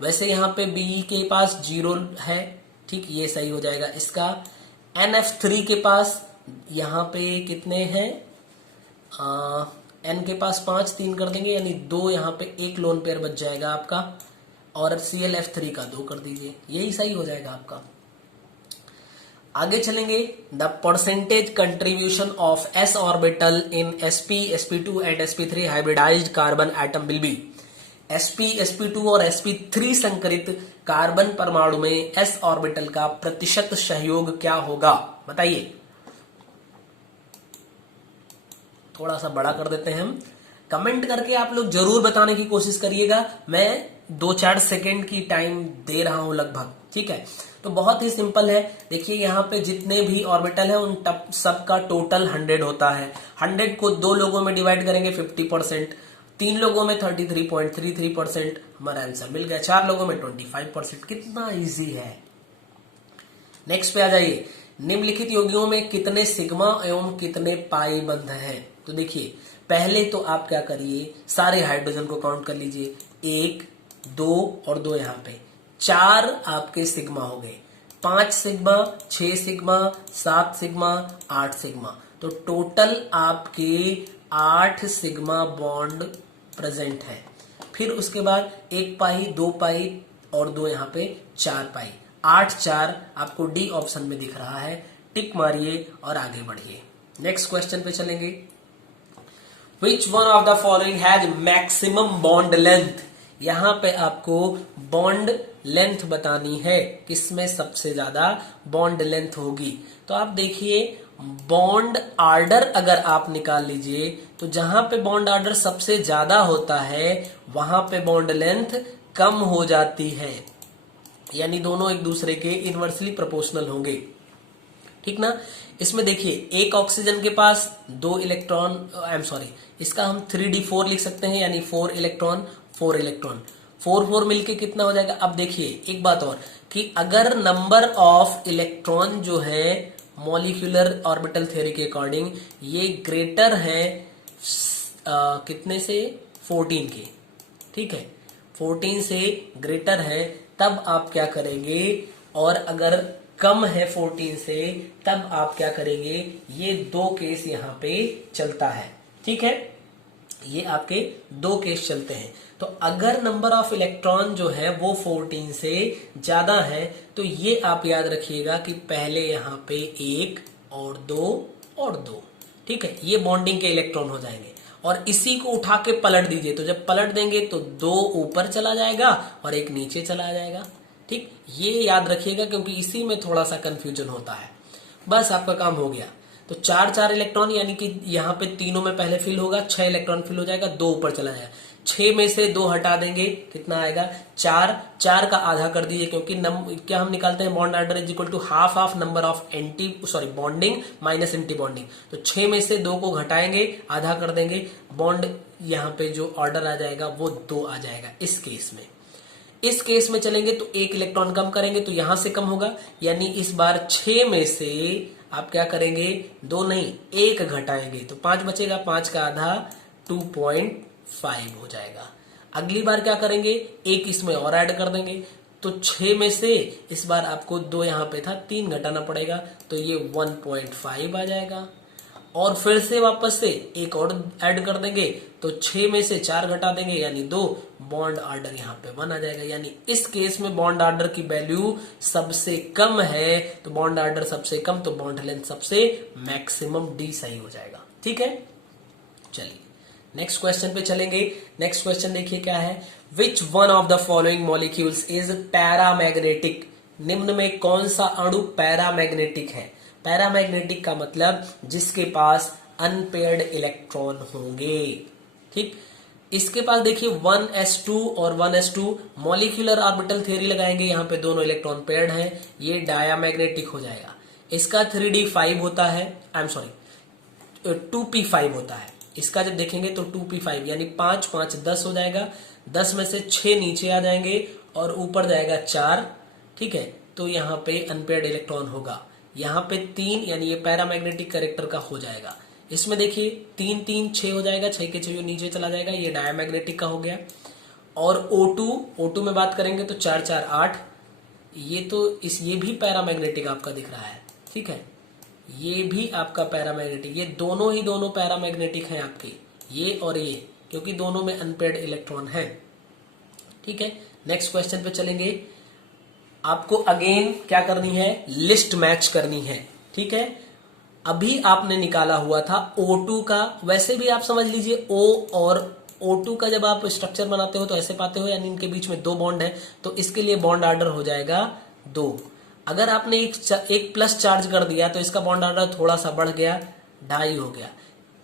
वैसे यहाँ पे बी के पास 0 है, ठीक, ये सही हो जाएगा इसका। NF3 के पास यहाँ पे कितने हैं, एन के पास 5, 3 कर देंगे, यानी 2 यहाँ पे एक लोन पेयर बच जाएगा आपका, और ClF3 का 2 कर दीजिए, यही सही हो जाएगा आपका। आगे चलेंगे, the percentage contribution of s orbital in sp, sp2 and sp3 hybridised carbon atom will be. sp, sp2 और sp3 संकरित कार्बन परमाणु में s ऑर्बिटल का प्रतिशत सहयोग क्या होगा, बताइए। थोड़ा सा बड़ा कर देते हैं हम, कमेंट करके आप लोग जरूर बताने की कोशिश करिएगा। मैं 2-4 सेकेंड की टाइम दे रहा हूं लगभग। ठीक है, तो बहुत ही सिंपल है। देखिए यहाँ पे जितने भी ऑर्बिटल है उन सबका टोटल 100 होता है। 100 को 2 लोगों में डिवाइड करेंगे 50%, 3 लोगों में 33.33%, हमारा आंसर मिल गया। 4 लोगों में 25%। कितना इजी है। नेक्स्ट पे आ जाइए, निम्नलिखित यौगिकों में कितने सिग्मा एवं कितने पाई बंध हैं। तो देखिए पहले तो आप क्या करिए, सारे हाइड्रोजन को काउंट कर लीजिए, 1, 2 और 2 यहाँ पे 4 आपके सिग्मा हो गए, 5 सिग्मा, 6 सिग्मा, 7 सिग्मा, 8 सिग्मा, तो टोटल आपके 8 सिग्मा बॉन्ड प्रेजेंट है। फिर उसके बाद 1 पाई, 2 पाई और 2 यहाँ पे 4 पाई, 8 4 आपको डी ऑप्शन में दिख रहा है। टिक मारिए और आगे बढ़िए। नेक्स्ट क्वेश्चन पे चलेंगे। Which one of the following has maximum bond length? यहाँ पे आपको बॉन्ड लेंथ बतानी है, किसमें सबसे ज्यादा बॉन्ड लेंथ होगी। तो आप देखिए बॉन्ड आर्डर अगर आप निकाल लीजिए तो जहां पे बॉन्ड आर्डर सबसे ज्यादा होता है वहां पे बॉन्ड लेंथ कम हो जाती है, यानी दोनों एक दूसरे के इनवर्सली प्रोपोर्शनल होंगे। ठीक ना, इसमें देखिए एक ऑक्सीजन के पास 2 इलेक्ट्रॉन, इसका हम 3d4 लिख सकते हैं, यानी 4 इलेक्ट्रॉन 4 इलेक्ट्रॉन, 4 मिलके कितना हो जाएगा। अब देखिए एक बात और कि अगर नंबर ऑफ इलेक्ट्रॉन जो है मॉलिक्यूलर ऑर्बिटल थ्योरी के अकॉर्डिंग ये ग्रेटर है कितने से, 14 के। ठीक है, 14 से ग्रेटर है तब आप क्या करेंगे, और अगर कम है 14 से तब आप क्या करेंगे। ये 2 केस यहाँ पे चलता है। ठीक है, ये आपके 2 केस चलते हैं। तो अगर नंबर ऑफ इलेक्ट्रॉन जो है वो 14 से ज्यादा है तो ये आप याद रखिएगा कि पहले यहाँ पे 1 और 2 और 2, ठीक है, ये बॉन्डिंग के इलेक्ट्रॉन हो जाएंगे। और इसी को उठा के पलट दीजिए, तो जब पलट देंगे तो 2 ऊपर चला जाएगा और 1 नीचे चला जाएगा। ठीक, ये याद रखिएगा क्योंकि इसी में थोड़ा सा कंफ्यूजन होता है। बस आपका काम हो गया। तो 4 इलेक्ट्रॉन यानी कि यहाँ पे तीनों में पहले फिल होगा, 6 इलेक्ट्रॉन फिल हो जाएगा, 2 ऊपर चला जाएगा। 6 में से 2 हटा देंगे, कितना आएगा 4 का आधा कर दीजिए, क्योंकि क्या हम निकालते हैं bond order is equal to half of number of bonding minus anti bonding. तो 6 में से 2 को घटाएंगे, आधा कर देंगे, बॉन्ड यहाँ पे जो ऑर्डर आ जाएगा वो 2 आ जाएगा। इस केस में चलेंगे तो 1 इलेक्ट्रॉन कम करेंगे तो यहां से कम होगा, यानी इस बार 6 में से आप क्या करेंगे, 2 नहीं 1 घटाएंगे तो 5 बचेगा, 5 का आधा 2.5 हो जाएगा। अगली बार क्या करेंगे, 1 इसमें और ऐड कर देंगे, तो 6 में से इस बार आपको 2 यहां पे था, 3 घटाना पड़ेगा, तो ये 1.5 आ जाएगा। और फिर से वापस से 1 और ऐड कर देंगे तो 6 में से 4 घटा देंगे यानी 2, बॉन्ड ऑर्डर यहाँ पे 1 आ जाएगा। यानी इस केस में बॉन्ड ऑर्डर की वैल्यू सबसे कम है, तो बॉन्ड ऑर्डर सबसे कम तो बॉन्ड लेंथ सबसे मैक्सिमम डी सही हो जाएगा। ठीक है, चलिए नेक्स्ट क्वेश्चन पे चलेंगे। नेक्स्ट क्वेश्चन देखिए क्या है, विच one of the following molecules is paramagnetic. निम्न में कौन सा अणु पैरामैग्नेटिक है। पैरामैग्नेटिक का मतलब जिसके पास अनपेयर्ड इलेक्ट्रॉन होंगे। ठीक, इसके पास देखिए 1s2 और 1s2 मॉलिक्यूलर ऑर्बिटल थ्योरी लगाएंगे, यहाँ पे दोनों इलेक्ट्रॉन पेयर्ड हैं, ये डायामैग्नेटिक हो जाएगा। इसका 3d5 होता है, 2p5 होता है। इसका जब देखेंगे तो 2p5 यानी 5 5 10 हो जाएगा, 10 में से 6 नीचे आ जाएंगे और ऊपर जाएगा 4। ठीक है, तो यहाँ पे अनपेयर्ड इलेक्ट्रॉन होगा। यहाँ पे 3 यानी ये पैरामैग्नेटिक कैरेक्टर का हो जाएगा। इसमें देखिए 3 3 6 हो जाएगा, 6 के 6 नीचे चला जाएगा, ये डायामैग्नेटिक का हो गया। और O2 में बात करेंगे तो 4 4 8, ये भी पैरामैग्नेटिक आपका दिख रहा है। ठीक है, ये भी आपका पैरामैग्नेटिक, ये दोनों पैरामैग्नेटिक हैं आपके, ये और ये, क्योंकि दोनों में अनपेयर्ड इलेक्ट्रॉन है। ठीक है, नेक्स्ट क्वेश्चन पे चलेंगे। आपको अगेन क्या करनी है, लिस्ट मैच करनी है। ठीक है, अभी आपने निकाला हुआ था O2 का, वैसे भी आप समझ लीजिए O और O2 का जब आप स्ट्रक्चर बनाते हो तो ऐसे पाते हो, यानी इनके बीच में 2 बॉन्ड है, तो इसके लिए बॉन्ड ऑर्डर हो जाएगा 2। अगर आपने एक प्लस चार्ज कर दिया तो इसका बॉन्ड ऑर्डर थोड़ा सा बढ़ गया, 2.5 हो गया।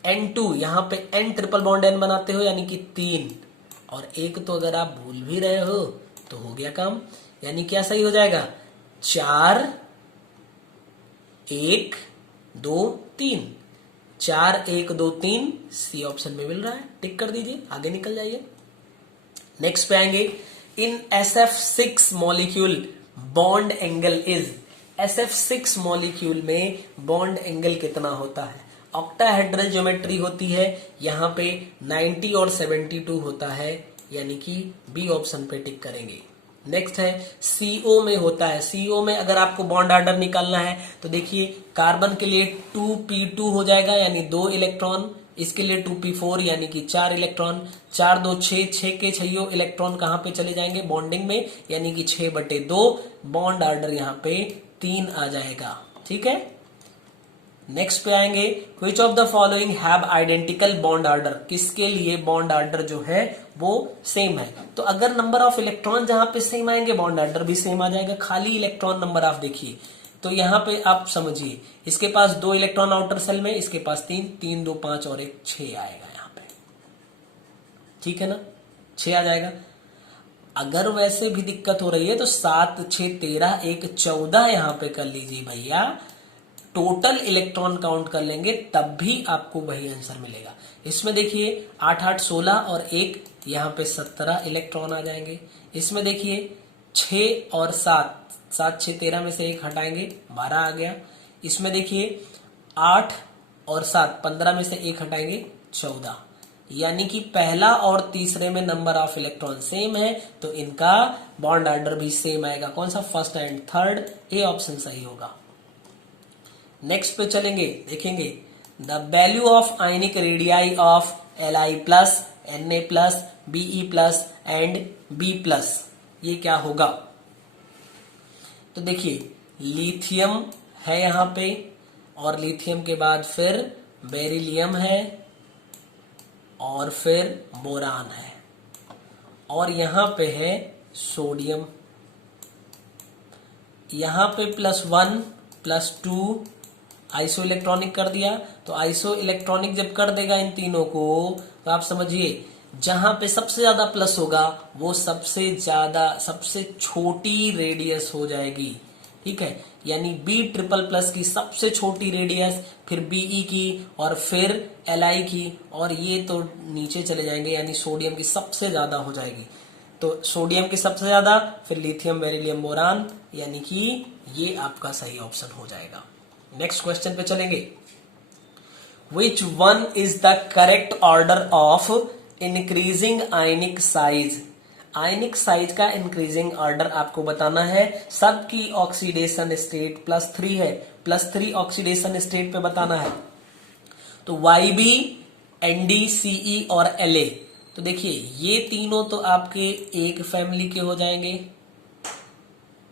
N2 यहाँ पे N ट्रिपल बॉन्ड N बनाते हो यानी कि 3, और 1 तो अगर आप भूल भी रहे हो तो हो गया काम, यानी क्या सही हो जाएगा, 4 1 2 3, 4 1 2 3 सी ऑप्शन में मिल रहा है, टिक कर दीजिए, आगे निकल जाइए। नेक्स्ट पे आएंगे, इन SF6 molecule bond angle is. SF6 molecule में बॉन्ड एंगल कितना होता है। ऑक्टाहेड्रल ज्योमेट्री होती है, यहाँ पे 90 और 72 होता है, यानी कि बी ऑप्शन पे टिक करेंगे। नेक्स्ट है CO में होता है, CO में अगर आपको बॉन्ड ऑर्डर निकालना है तो देखिए कार्बन के लिए 2p2 हो जाएगा यानी 2 इलेक्ट्रॉन, इसके लिए 2p4 यानी कि 4 इलेक्ट्रॉन, 4 2 6, 6 के 6 इलेक्ट्रॉन कहां पे चले जाएंगे, बॉन्डिंग में, यानी कि 6/2, बॉन्ड ऑर्डर यहाँ पे 3 आ जाएगा। ठीक है, नेक्स्ट पे आएंगे, which of the following have identical bond order. किसके लिए बॉन्ड ऑर्डर जो है वो सेम है। तो अगर नंबर ऑफ इलेक्ट्रॉन जहां पे सेम आएंगे बॉन्ड ऑर्डर भी सेम आ जाएगा। खाली इलेक्ट्रॉन नंबर आप देखिए तो यहाँ पे आप समझिए, इसके पास 2 इलेक्ट्रॉन आउटर सेल में, इसके पास 3 3 2 5 और 1 6 आएगा यहाँ पे। ठीक है ना, 6 आ जाएगा। अगर वैसे भी दिक्कत हो रही है तो 7 6 13 1 14 यहाँ पे कर लीजिए भैया, टोटल इलेक्ट्रॉन काउंट कर लेंगे तब भी आपको वही आंसर मिलेगा। इसमें देखिए 8 8 16 और 1, यहाँ पे 17 इलेक्ट्रॉन आ जाएंगे। इसमें देखिए 6 और 7, 7 6 13 में से 1 हटाएंगे, 12 आ गया। इसमें देखिए 8 और 7, 15 में से 1 हटाएंगे, 14, यानी कि पहला और तीसरे में नंबर ऑफ इलेक्ट्रॉन सेम है, तो इनका बॉन्ड ऑर्डर भी सेम आएगा। कौन सा, first and third, A option सही होगा। नेक्स्ट पे चलेंगे, देखेंगे the value of ionic radii of Li+, Na+, Be+ and B+, ये क्या होगा। तो देखिए लिथियम है यहाँ पे, और लिथियम के बाद फिर बेरिलियम है, और फिर बोरान है, और यहां पे है सोडियम, यहां पे +1 +2 आइसो इलेक्ट्रॉनिक कर दिया। तो आइसो इलेक्ट्रॉनिक जब कर देगा इन तीनों को, तो आप समझिए जहां पे सबसे ज्यादा प्लस होगा वो सबसे छोटी रेडियस हो जाएगी, ठीक है। यानी B++ की सबसे छोटी रेडियस, फिर Be की, और फिर Li की, और ये तो नीचे चले जाएंगे, यानी सोडियम की सबसे ज्यादा हो जाएगी। तो सोडियम की सबसे ज्यादा, फिर लिथियम, बेरिलियम, बोरान, यानी कि ये आपका सही ऑप्शन हो जाएगा। नेक्स्ट क्वेश्चन पे चलेंगे। Which one is the correct order of increasing ionic size? Ionic size का इंक्रीजिंग ऑर्डर आपको बताना है। सबकी ऑक्सीडेशन स्टेट +3 है, +3 ऑक्सीडेशन स्टेट पे बताना है। तो YB, ND, CE और LA, तो देखिए ये तीनों तो आपके एक फैमिली के हो जाएंगे,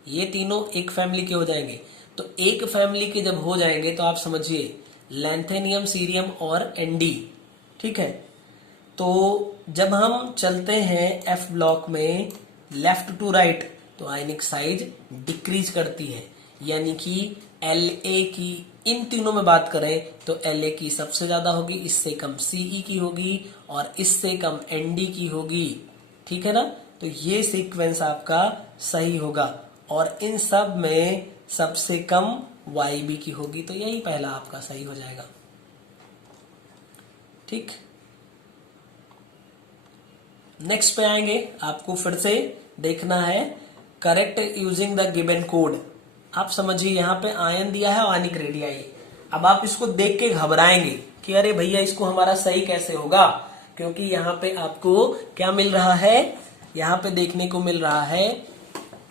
ये तीनों एक फैमिली के हो जाएंगे। तो एक फैमिली के जब हो जाएंगे तो आप समझिए लैंथेनियम, सीरियम और एनडी, ठीक है। तो जब हम चलते हैं F ब्लॉक में लेफ्ट टू राइट, तो आयनिक साइज डिक्रीज करती है, यानी कि LA की, इन तीनों में बात करें तो LA की सबसे ज्यादा होगी, इससे कम CE की होगी, और इससे कम ND की होगी, ठीक है ना। तो ये सीक्वेंस आपका सही होगा, और इन सब में सबसे कम YB की होगी, तो यही पहला आपका सही हो जाएगा, ठीक। नेक्स्ट पे आएंगे, आपको फिर से देखना है correct using the given code. आप समझिए यहाँ पे आयन दिया है आयनिक रेडियाई। अब आप इसको देख के घबराएंगे कि अरे भैया इसको हमारा सही कैसे होगा, क्योंकि यहाँ पे आपको क्या मिल रहा है, यहाँ पे देखने को मिल रहा है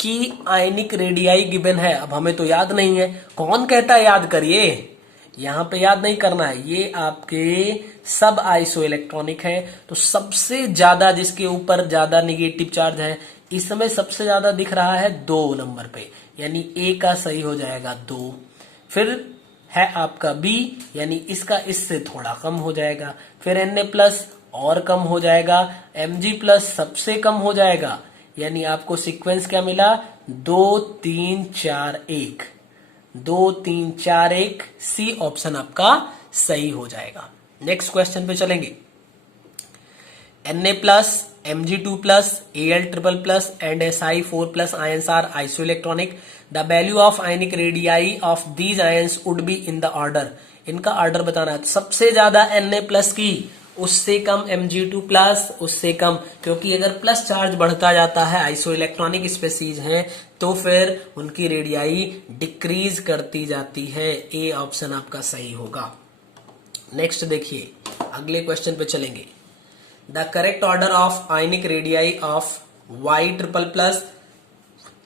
कि आयनिक रेडियाई गिवन है। अब हमें तो याद नहीं है, कौन कहता है याद करिए, यहाँ पे याद नहीं करना है। ये आपके सब आइसो इलेक्ट्रॉनिक है, तो सबसे ज्यादा जिसके ऊपर ज्यादा निगेटिव चार्ज है, इस समय सबसे ज्यादा दिख रहा है 2 नंबर पे, यानी A का सही हो जाएगा 2। फिर है आपका B, यानी इसका इससे थोड़ा कम हो जाएगा, फिर Na+ और कम हो जाएगा, Mg+ सबसे कम हो जाएगा, यानी आपको सीक्वेंस क्या मिला, 2 3 4 1, 2 3 4 1, सी ऑप्शन आपका सही हो जाएगा। नेक्स्ट क्वेश्चन पे चलेंगे। Na+, Mg2+, Al++, and Si4+ ions are isoelectronic. The value of ionic radii of these ions would be in the order. इनका ऑर्डर बताना है। सबसे ज्यादा Na+ की, उससे कम Mg2+, उससे कम, क्योंकि अगर प्लस चार्ज बढ़ता जाता है, आइसो इलेक्ट्रॉनिक स्पेसीज हैं, तो फिर उनकी रेडियाई डिक्रीज करती जाती है। ए ऑप्शन आपका सही होगा। नेक्स्ट देखिए, अगले क्वेश्चन पे चलेंगे। The correct order of ionic radii of Y++,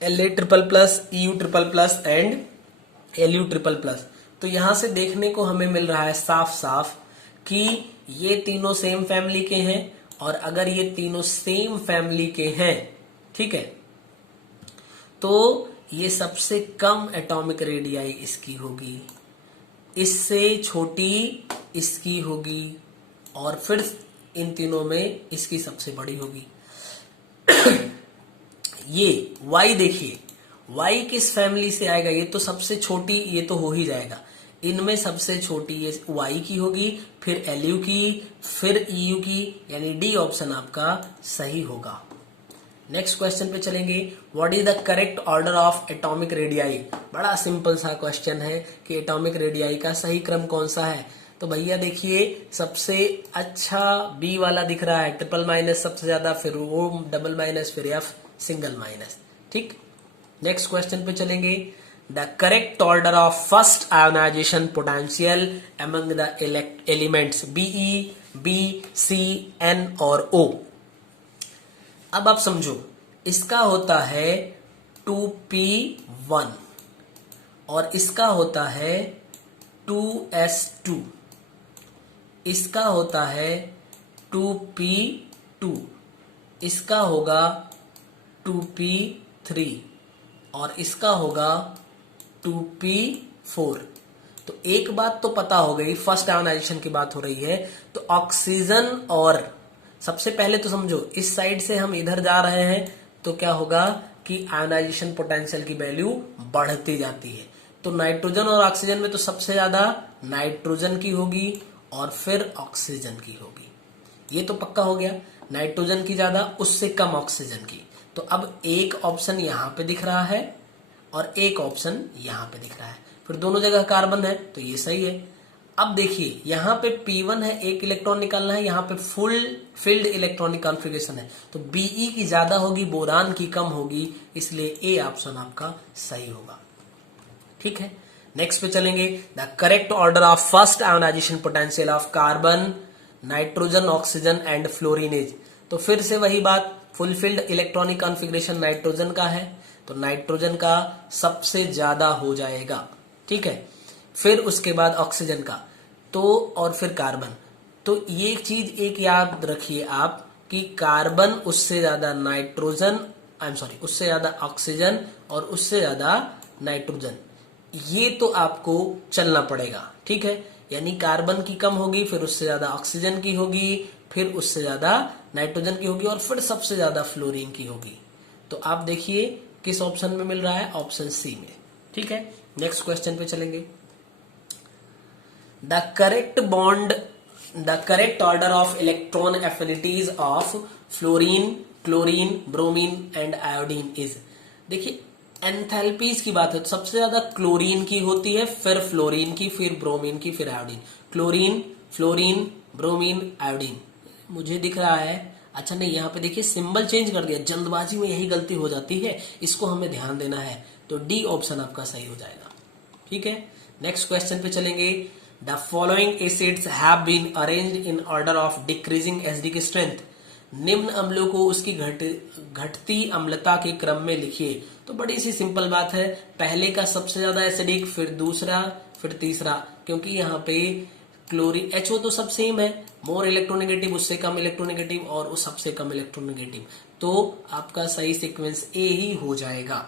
La++, Eu++ and Lu++। तो यहां से देखने को हमें मिल रहा है साफ साफ कि ये तीनों सेम फैमिली के हैं, और अगर ये तीनों सेम फैमिली के हैं, ठीक है, तो ये सबसे कम एटॉमिक रेडियाई इसकी होगी, इससे छोटी इसकी होगी, और फिर इन तीनों में इसकी सबसे बड़ी होगी। ये Y देखिए, Y किस फैमिली से आएगा, ये तो सबसे छोटी, ये तो हो ही जाएगा। इनमें सबसे छोटी ये Y की होगी, फिर Lu की, फिर Eu की, यानी डी ऑप्शन आपका सही होगा। नेक्स्ट क्वेश्चन पे चलेंगे। What is the correct order of atomic radii. बड़ा सिंपल सा क्वेश्चन है कि एटॉमिक रेडियाई का सही क्रम कौन सा है। तो भैया देखिए, सबसे अच्छा बी वाला दिख रहा है, ट्रिपल- सबसे ज्यादा, फिर O डबल-, फिर F सिंगल-। ठीक, नेक्स्ट क्वेश्चन पे चलेंगे। The correct order of first ionization potential among the elements Be, B, C, N और O। अब आप समझो, इसका होता है 2p1 और इसका होता है 2s2, इसका होता है 2p2, इसका होगा 2p3 और इसका होगा 2p4। तो एक बात तो पता हो गई, फर्स्ट आयोनाइजेशन की बात हो रही है, तो ऑक्सीजन और सबसे पहले तो समझो इस साइड से हम इधर जा रहे हैं तो क्या होगा कि आयोनाइजेशन पोटेंशियल की वैल्यू बढ़ती जाती है। तो नाइट्रोजन और ऑक्सीजन में तो सबसे ज्यादा नाइट्रोजन की होगी और फिर ऑक्सीजन की होगी, ये तो पक्का हो गया। नाइट्रोजन की ज्यादा, उससे कम ऑक्सीजन की। तो अब एक ऑप्शन यहां पे दिख रहा है और एक ऑप्शन यहां पे दिख रहा है, फिर दोनों जगह कार्बन है तो ये सही है। अब देखिए यहाँ पे P1 है, एक इलेक्ट्रॉन निकालना है, यहाँ पे फुल फिल्ड इलेक्ट्रॉनिक कॉन्फ़िगरेशन है, तो Be की ज्यादा होगी, बोरान की कम होगी, इसलिए ए ऑप्शन आपका सही होगा। ठीक है, नेक्स्ट पे चलेंगे। The correct order of first ionization potential of carbon, nitrogen, oxygen and fluorine is. तो फिर से वही बात, फुलफिल्ड इलेक्ट्रॉनिक कॉन्फ़िगरेशन नाइट्रोजन का है, तो नाइट्रोजन का सबसे ज्यादा हो जाएगा। ठीक है, फिर उसके बाद ऑक्सीजन का, तो और फिर कार्बन। तो ये एक चीज एक याद रखिए आप कि कार्बन उससे ज्यादा नाइट्रोजन, उससे ज्यादा ऑक्सीजन और उससे ज्यादा नाइट्रोजन, ये तो आपको चलना पड़ेगा। ठीक है, यानी कार्बन की कम होगी, फिर उससे ज्यादा ऑक्सीजन की होगी, फिर उससे ज्यादा नाइट्रोजन की होगी और फिर सबसे ज्यादा फ्लोरीन की होगी। तो आप देखिए किस ऑप्शन में मिल रहा है, ऑप्शन सी में। ठीक है, नेक्स्ट क्वेश्चन पे चलेंगे। The correct order of electron affinities of fluorine, chlorine, bromine and iodine is. देखिए एंथैल्पीज की बात है तो सबसे ज्यादा क्लोरीन की होती है, फिर फ्लोरीन की, फिर ब्रोमीन की, फिर iodine. Chlorine, fluorine, bromine, iodine. मुझे दिख रहा है, अच्छा नहीं, यहाँ पे देखिए सिंबल चेंज कर दिया, जल्दबाजी में यही गलती हो जाती है, इसको हमें ध्यान देना है। तो डी ऑप्शन आपका सही हो जाएगा। ठीक है, नेक्स्ट क्वेश्चन पे चलेंगे। The following acids have been arranged in order of decreasing acidic strength. निम्न अम्लों को उसकी घटती अम्लता के क्रम में लिखिए। तो बड़ी सी सिंपल बात है, पहले का सबसे ज्यादा एसिडिक, फिर दूसरा, फिर तीसरा, क्योंकि यहाँ पे क्लोरीन HO तो सब सेम है, मोर इलेक्ट्रोनेगेटिव, उससे कम इलेक्ट्रोनेगेटिव और उस सबसे कम इलेक्ट्रोनेगेटिव, तो आपका सही सीक्वेंस ए ही हो जाएगा।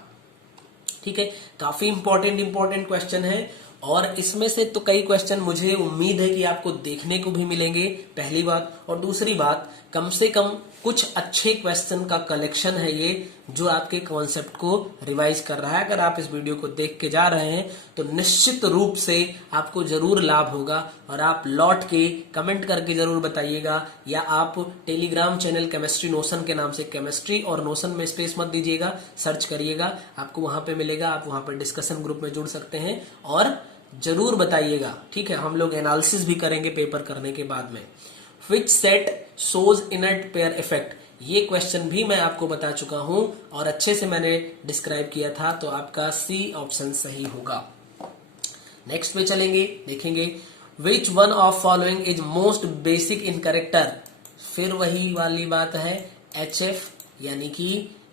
ठीक है, काफी इंपॉर्टेंट क्वेश्चन है और इसमें से तो कई क्वेश्चन मुझे उम्मीद है कि आपको देखने को भी मिलेंगे, पहली बात। और दूसरी बात, कम से कम कुछ अच्छे क्वेश्चन का कलेक्शन है ये, जो आपके कॉन्सेप्ट को रिवाइज कर रहा है। अगर आप इस वीडियो को देख के जा रहे हैं तो निश्चित रूप से आपको जरूर लाभ होगा और आप लौट के कमेंट करके जरूर बताइएगा, या आप टेलीग्राम चैनल केमिस्ट्री नोशन के नाम से, केमिस्ट्री और नोशन में स्पेस मत दीजिएगा, सर्च करिएगा, आपको वहां पे मिलेगा। आप वहां पर डिस्कशन ग्रुप में जुड़ सकते हैं और जरूर बताइएगा। ठीक है, हम लोग एनालिसिस भी करेंगे पेपर करने के बाद में। Which set shows inert pair effect, ये क्वेश्चन भी मैं आपको बता चुका हूं और अच्छे से मैंने डिस्क्राइब किया था, तो आपका सी ऑप्शन सही होगा। नेक्स्ट पे चलेंगे, देखेंगे Which one of following is most basic in character। फिर वही वाली बात है, HF, यानी कि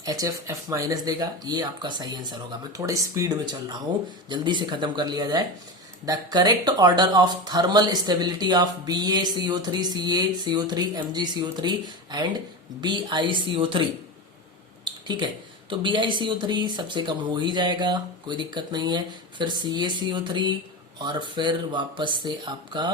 HF F माइनस देगा, ये आपका सही आंसर होगा। मैं थोड़ी स्पीड में चल रहा हूं, जल्दी से खत्म कर लिया जाए। The correct order of thermal stability of BaCO3, CaCO3, MgCO3 and BiCO3। ठीक है, तो BiCO3 सबसे कम हो ही जाएगा, कोई दिक्कत नहीं है, फिर CaCO3 और फिर वापस से आपका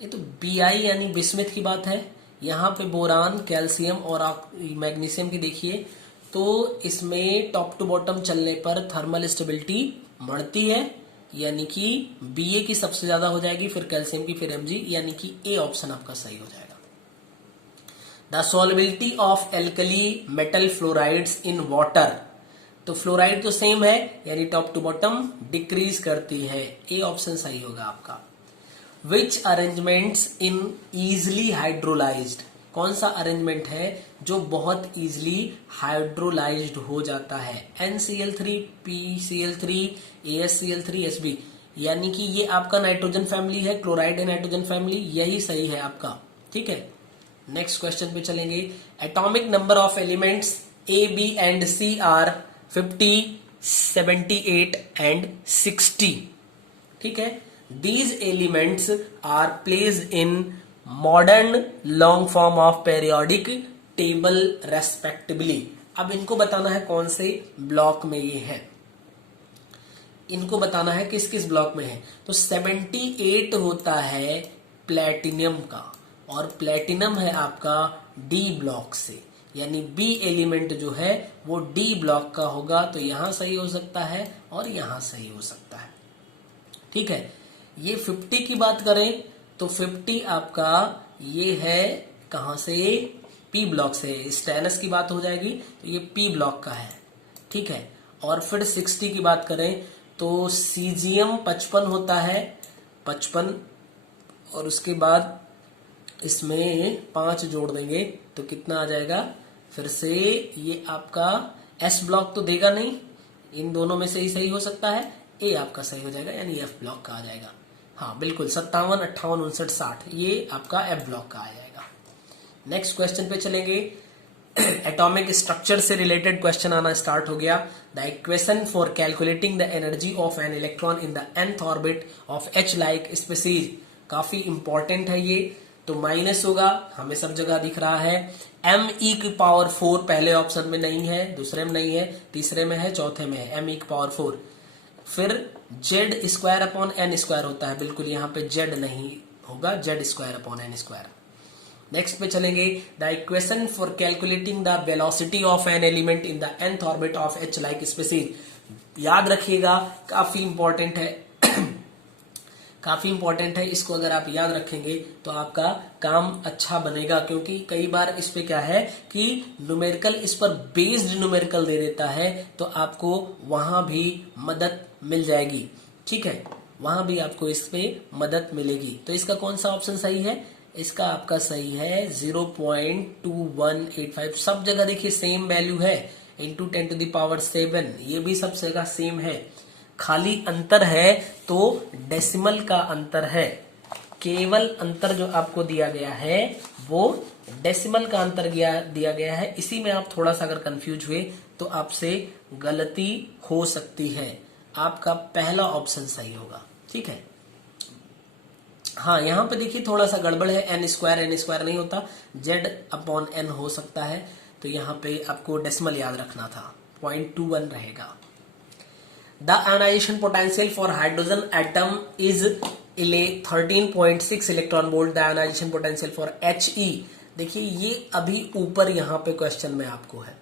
ये तो Bi यानी बिस्मिथ की बात है। यहाँ पे बोरान, कैल्शियम और मैग्नीशियम की देखिए, तो इसमें टॉप टू बॉटम चलने पर थर्मल स्टेबिलिटी बढ़ती है, यानी कि Ba की सबसे ज्यादा हो जाएगी, फिर कैल्शियम की, फिर Mg, यानी कि ए ऑप्शन आपका सही हो जाएगा। The solubility of alkali metal fluorides in water. तो फ्लोराइड तो सेम है, यानी टॉप टू बॉटम डिक्रीज करती है, ए ऑप्शन सही होगा आपका। विच अरेंजमेंट्स इन इजिली हाइड्रोलाइज्ड, कौन सा अरेंजमेंट है जो बहुत इजिली हाइड्रोलाइज्ड हो जाता है। NCl3, PCl3, AsCl3, Sb, यानी कि ये आपका नाइट्रोजन फैमिली है, क्लोराइड है नाइट्रोजन फैमिली, यही सही है आपका। ठीक है, नेक्स्ट क्वेश्चन पे चलेंगे। Atomic number of elements A, B and C are 50, 78 and 60। ठीक है, these elements are placed in modern long form of periodic table respectively। अब इनको बताना है कौन से ब्लॉक में ये है। इनको बताना है किस किस ब्लॉक में है। तो 78 होता है प्लेटिनियम का, और प्लेटिनम है आपका डी ब्लॉक से, यानी बी एलिमेंट जो है वो डी ब्लॉक का होगा। तो यहां सही हो सकता है और यहां सही हो सकता है। ठीक है, ये 50 की बात करें तो 50 आपका ये है कहां से, पी ब्लॉक से। स्टेनस की बात हो जाएगी तो ये पी ब्लॉक का है। ठीक है, और फिर 60 की बात करें तो सीजियम 55 होता है, 55, और उसके बाद इसमें 5 जोड़ देंगे तो कितना आ जाएगा, फिर से ये आपका एस ब्लॉक तो देगा नहीं, इन दोनों में से ही सही हो सकता है, ए आपका सही हो जाएगा, यानी एफ ब्लॉक का आ जाएगा। हाँ बिल्कुल, 57, 58, 59, 60 ये आपका एफ ब्लॉक का आ जाएगा। नेक्स्ट क्वेश्चन पे चलेंगे। एटॉमिक स्ट्रक्चर से रिलेटेड क्वेश्चन आना स्टार्ट हो गया। The equation for calculating the energy of an electron in the nth orbit of H like species, काफी इंपॉर्टेंट है ये। तो माइनस होगा, हमें सब जगह दिख रहा है। me की पावर 4 पहले ऑप्शन में नहीं है, दूसरे में नहीं है, तीसरे में है, चौथे में है, me की पावर 4। फिर Z square upon N square होता है, बिल्कुल यहाँ पे जेड नहीं होगा, Z square upon N square. Next पे चलेंगे। The equation for calculating the velocity of an element in the nth orbit of H like species, याद रखिएगा, काफी इंपॉर्टेंट है काफी इंपॉर्टेंट है। इसको अगर आप याद रखेंगे तो आपका काम अच्छा बनेगा, क्योंकि कई बार इस पे क्या है कि न्यूमेरिकल इस पर बेस्ड न्यूमेरिकल दे देता है, तो आपको वहां भी मदद मिल जाएगी। ठीक है, वहां भी आपको इस पे मदद मिलेगी। तो इसका कौन सा ऑप्शन सही है, इसका आपका सही है 0.2185। सब जगह देखिए सेम वैल्यू है, इंटू 10⁻⁷, ये भी सब जगह सेम है, खाली अंतर है तो डेसिमल का अंतर है। केवल अंतर जो आपको दिया गया है वो डेसिमल का अंतर दिया गया है। इसी में आप थोड़ा सा अगर कंफ्यूज हुए तो आपसे गलती हो सकती है। आपका पहला ऑप्शन सही होगा। ठीक है, हाँ यहाँ पे देखिए थोड़ा सा गड़बड़ है, एन स्क्वायर नहीं होता, जेड अपॉन एन हो सकता है। तो यहाँ पे आपको डेसिमल याद रखना था, 0.21 रहेगा। The ionization potential for hydrogen atom is 13.6 electron volt. The ionization potential for He, देखिए ये अभी ऊपर यहाँ पे क्वेश्चन में आपको है।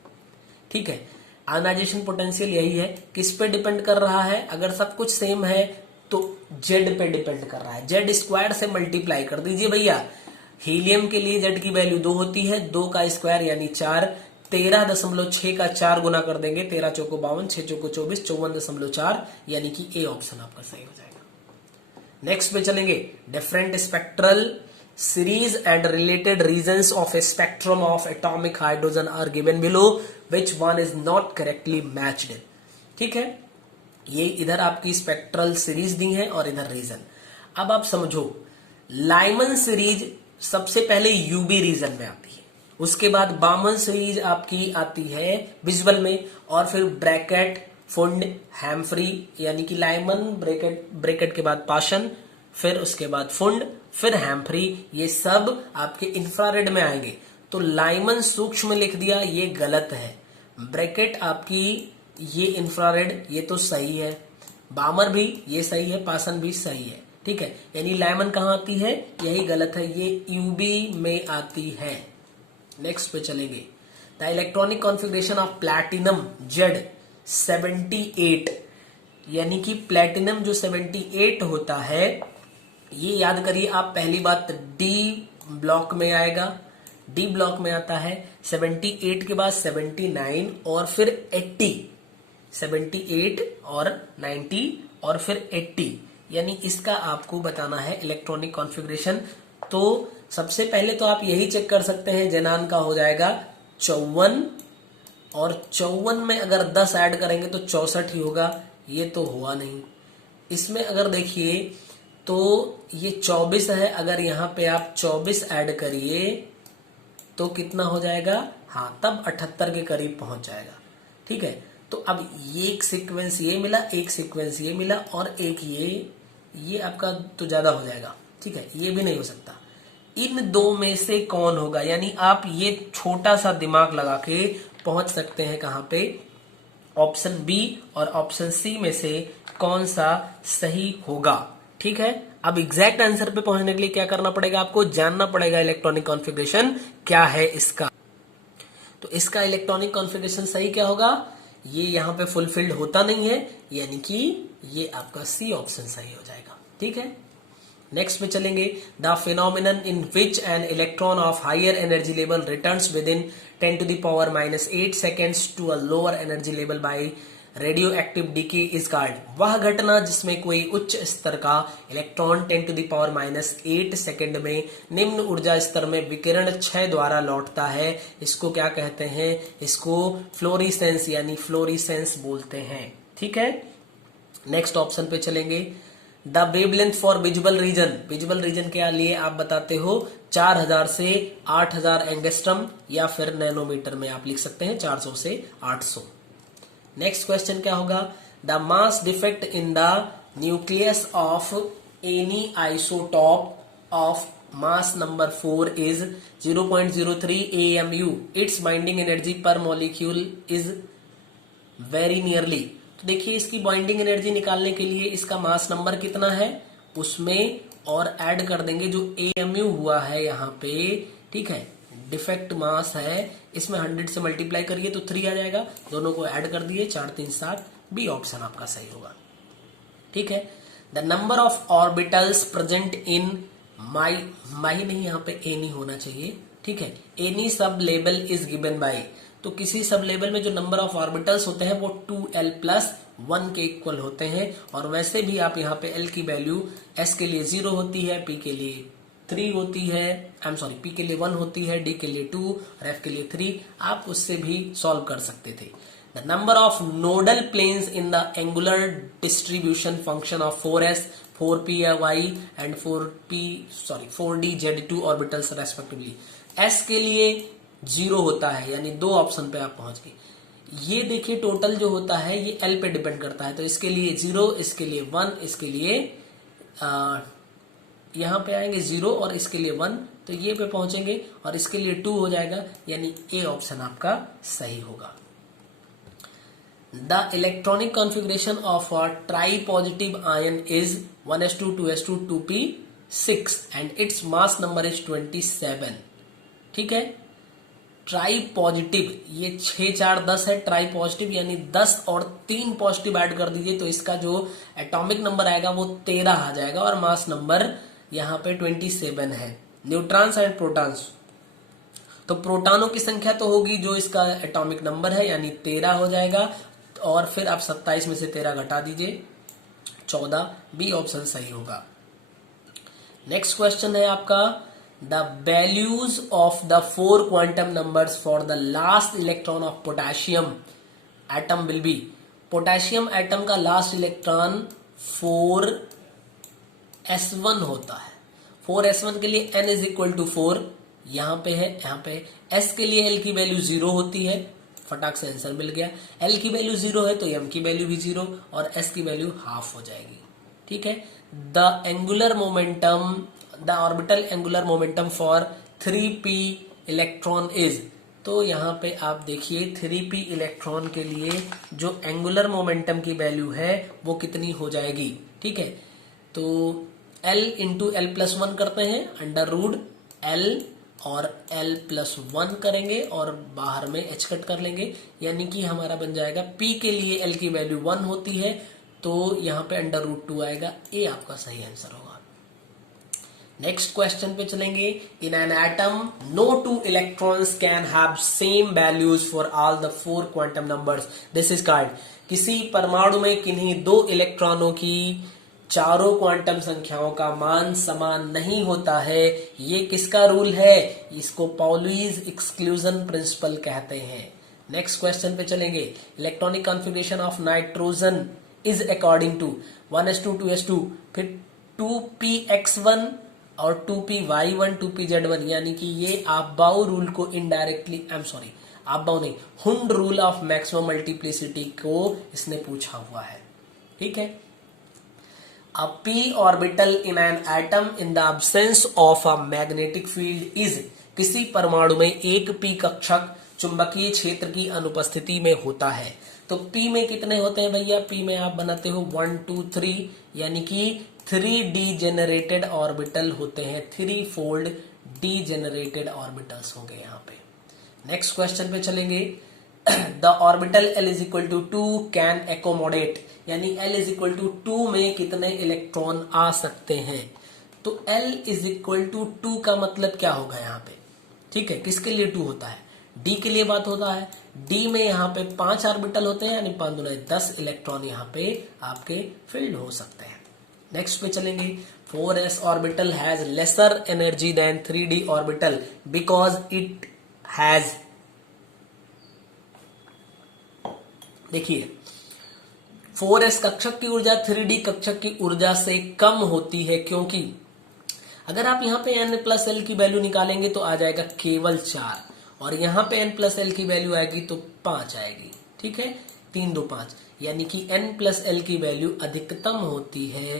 ठीक है, आयोनाइजेशन पोटेंशियल यही है, किस पे डिपेंड कर रहा है, अगर सब कुछ सेम है तो जेड पे डिपेंड कर रहा है। जेड स्क्वायर से मल्टीप्लाई कर दीजिए भैया। हीलियम के लिए जेड की वैल्यू 2 होती है, 2 का स्क्वायर यानी 4, 13.6 का 4 गुना कर देंगे, 13 चौको 52, 6 चौको 24, 54.4, यानी कि ए ऑप्शन आपका सही हो जाएगा। नेक्स्ट पे चलेंगे। Different spectral series and related regions of a spectrum of atomic hydrogen are given below, which one is not correctly matched. ठीक है, ये इधर आपकी स्पेक्ट्रल सीरीज दी है और इधर रीजन। अब आप समझो, लाइमन सीरीज सबसे पहले यूबी रीजन में आती है, उसके बाद बामन सीरीज आपकी आती है विजुअल में, और फिर ब्रैकेट, फुंड, हैम्फ्री, यानी कि लाइमन ब्रैकेट के बाद पाशन, फिर उसके बाद फुंड, फिर हैम्फ्री, ये सब आपके इंफ्रारेड में आएंगे। तो लाइमन सूक्ष्म लिख दिया, ये गलत है। ब्रैकेट आपकी ये इंफ्रारेड, ये तो सही है। बामर भी ये सही है, पासन भी सही है। ठीक है, यानी लाइमन कहाँ आती है, यही गलत है, ये यूबी में आती है। नेक्स्ट पे चलेंगे। The electronic configuration of platinum Z 78, यानी कि प्लैटिनम जो 78 होता है, ये याद करिए आप, पहली बात डी ब्लॉक में आएगा, डी ब्लॉक में आता है। 78 के बाद 79 और फिर 80, 78 और 90 और फिर 80, यानी इसका आपको बताना है इलेक्ट्रॉनिक कॉन्फ़िगरेशन। तो सबसे पहले तो आप यही चेक कर सकते हैं, जेनान का हो जाएगा 54, और 54 में अगर 10 ऐड करेंगे तो 64 ही होगा, ये तो हुआ नहीं। इसमें अगर देखिए तो ये 24 है, अगर यहाँ पे आप 24 ऐड करिए तो कितना हो जाएगा, हाँ तब 78 के करीब पहुंच जाएगा। ठीक है, तो अब ये एक सीक्वेंस ये मिला, एक सीक्वेंस ये मिला, और एक ये आपका तो ज्यादा हो जाएगा। ठीक है, ये भी नहीं हो सकता। इन दो में से कौन होगा, यानी आप ये छोटा सा दिमाग लगा के पहुंच सकते हैं कहां पे, ऑप्शन बी और ऑप्शन सी में से कौन सा सही होगा। ठीक है, अब एग्जैक्ट आंसर पे पहुंचने के लिए क्या करना पड़ेगा, आपको जानना पड़ेगा इलेक्ट्रॉनिक कॉन्फ़िगरेशन क्या है इसका। तो इसका इलेक्ट्रॉनिक कॉन्फ़िगरेशन सही क्या होगा, ये यहां पे फुलफिल्ड होता नहीं है, यानी कि ये आपका सी ऑप्शन सही हो जाएगा। ठीक है, नेक्स्ट में चलेंगे। The phenomenon in which an electron of higher energy level returns within 10⁻⁻8 seconds to a lower energy level by radioactive decay is called. वह घटना जिसमें कोई उच्च स्तर का इलेक्ट्रॉन 10⁻⁸ सेकेंड में निम्न ऊर्जा स्तर में विकिरण क्षय द्वारा लौटता है, इसको क्या कहते हैं, इसको फ्लोरिसेंस यानी फ्लोरिसेंस बोलते हैं। ठीक है, नेक्स्ट ऑप्शन पे चलेंगे। The wavelength for visible region, visible region के लिए आप बताते हो 4000 से 8000 एंगस्ट्रम या फिर नैनोमीटर में आप लिख सकते हैं 400 से 800। नेक्स्ट क्वेश्चन क्या होगा, the mass defect in the nucleus of any isotope of mass number 4 is 0.03 AMU। It's binding energy पर मॉलिक्यूल इज वेरी नियरली। तो देखिए, इसकी बाइंडिंग एनर्जी निकालने के लिए इसका मास नंबर कितना है उसमें और ऐड कर देंगे जो AMU हुआ है यहाँ पे। ठीक है, डिफेक्ट मास है, इसमें 100 से मल्टीप्लाई करिए तो 3 आ जाएगा, दोनों को ऐड कर दिए 4 3 7, बी ऑप्शन आपका सही होगा। ठीक है, the number of orbitals present in my नहीं, यहाँ पे एनी होना चाहिए। ठीक है, any sub level is given bye, तो किसी सब लेवल में जो नंबर ऑफ ऑर्बिटल्स होते हैं वो 2l+1 के इक्वल होते हैं। और वैसे भी आप यहाँ पे l की वैल्यू s के लिए 0 होती है, p के लिए 3 होती है, p के लिए 1 होती है, d के लिए 2 और f के लिए 3, आप उससे भी सॉल्व कर सकते थे। The number of nodal planes in the angular distribution function of 4s 4py and 4dz2 orbitals respectively. s के लिए 0 होता है, यानी 2 ऑप्शन पे आप पहुंच गए। ये देखिए टोटल जो होता है ये l पे डिपेंड करता है, तो इसके लिए 0, इसके लिए 1, इसके लिए यहां पे आएंगे 0 और इसके लिए 1, तो ये पे पहुंचेंगे और इसके लिए 2 हो जाएगा, यानी ए ऑप्शन आपका सही होगा। The electronic configuration of a try positive ion is 1s2 2s2 2p6 and its mass number is 27। ठीक है, ट्राई पॉजिटिव, ये 6 4 10 है, ट्राई पॉजिटिव यानी 10 और 3 पॉजिटिव ऐड कर दीजिए तो इसका जो एटॉमिक नंबर आएगा वो 13 आ जाएगा और मास नंबर यहाँ पे 27 है। न्यूट्रॉन्स एंड प्रोटॉन्स, तो प्रोटॉनों की संख्या तो होगी जो इसका एटॉमिक नंबर है, यानी 13 हो जाएगा, और फिर आप 27 में से 13 घटा दीजिए 14, बी ऑप्शन सही होगा। नेक्स्ट क्वेश्चन है आपका, the values of the 4 quantum numbers for the last electron of potassium atom will be। Potassium atom का लास्ट इलेक्ट्रॉन 4s1 होता है। 4s1 के लिए n इज इक्वल टू 4 यहाँ पे है, यहाँ पे s के लिए l की वैल्यू 0 होती है, फटाक से आंसर मिल गया। l की वैल्यू 0 है तो m की वैल्यू भी 0 और s की वैल्यू हाफ हो जाएगी। ठीक है, the angular momentum, the orbital angular momentum for 3p electron is, तो यहाँ पे आप देखिए 3p इलेक्ट्रॉन के लिए जो एंगुलर मोमेंटम की वैल्यू है वो कितनी हो जाएगी। ठीक है, तो l इंटू l+1 करते हैं, √l और l+1 करेंगे और बाहर में h कट कर लेंगे, यानी कि हमारा बन जाएगा p के लिए l की वैल्यू 1 होती है तो यहाँ पे √2 आएगा, ए आपका सही आंसर होगा। नेक्स्ट क्वेश्चन पे चलेंगे। In an atom no 2 electrons can have same values for all the 4 quantum numbers, this is called. किसी परमाणु में किन्हीं 2 इलेक्ट्रॉनों की चारों क्वांटम संख्याओं का मान समान नहीं होता है, ये किसका रूल है, इसको पाउलीज एक्सक्लूजन प्रिंसिपल कहते हैं। नेक्स्ट क्वेश्चन पे चलेंगे। Electronic configuration of nitrogen is according to 1s2 2s2 फिर 2px1 और 2py1 2pz1, यानी कि ये आपबाउ रूल को इनडायरेक्टली, आपबाउ नहीं, Hund rule of maximum multiplicity को इसने पूछा हुआ है। ठीक है, अ p orbital in an atom in the absence of a magnetic field is, किसी परमाणु में एक p कक्षक चुंबकीय क्षेत्र की अनुपस्थिति में होता है। तो P में कितने होते हैं भैया? P में आप बनाते हो 1 2 3, यानी कि 3 डीजेनरेटेड ऑर्बिटल होते हैं, 3 फोल्ड डीजेनरेटेड ऑर्बिटल्स होंगे यहाँ पे। नेक्स्ट क्वेश्चन पे चलेंगे। The orbital L is equal to 2 can accommodate, यानी L इज इक्वल टू 2 में कितने इलेक्ट्रॉन आ सकते हैं? तो L इज इक्वल टू 2 का मतलब क्या होगा यहाँ पे? ठीक है, किसके लिए 2 होता है? D के लिए बात होता है। D में यहाँ पे 5 ऑर्बिटल होते हैं, यानी 5 दूना 10 इलेक्ट्रॉन यहाँ पे आपके फिल्ड हो सकते हैं। नेक्स्ट पे चलेंगे। 4s orbital has lesser energy than 3d orbital because it has, देखिए 4s कक्षक की ऊर्जा 3d कक्षक की ऊर्जा से कम होती है, क्योंकि अगर आप यहाँ पे n प्लस एल की वैल्यू निकालेंगे तो आ जाएगा केवल 4, और यहाँ पे n प्लस एल की वैल्यू आएगी तो 5 आएगी। ठीक है, 3 2 5, यानी कि n प्लस एल की वैल्यू अधिकतम होती है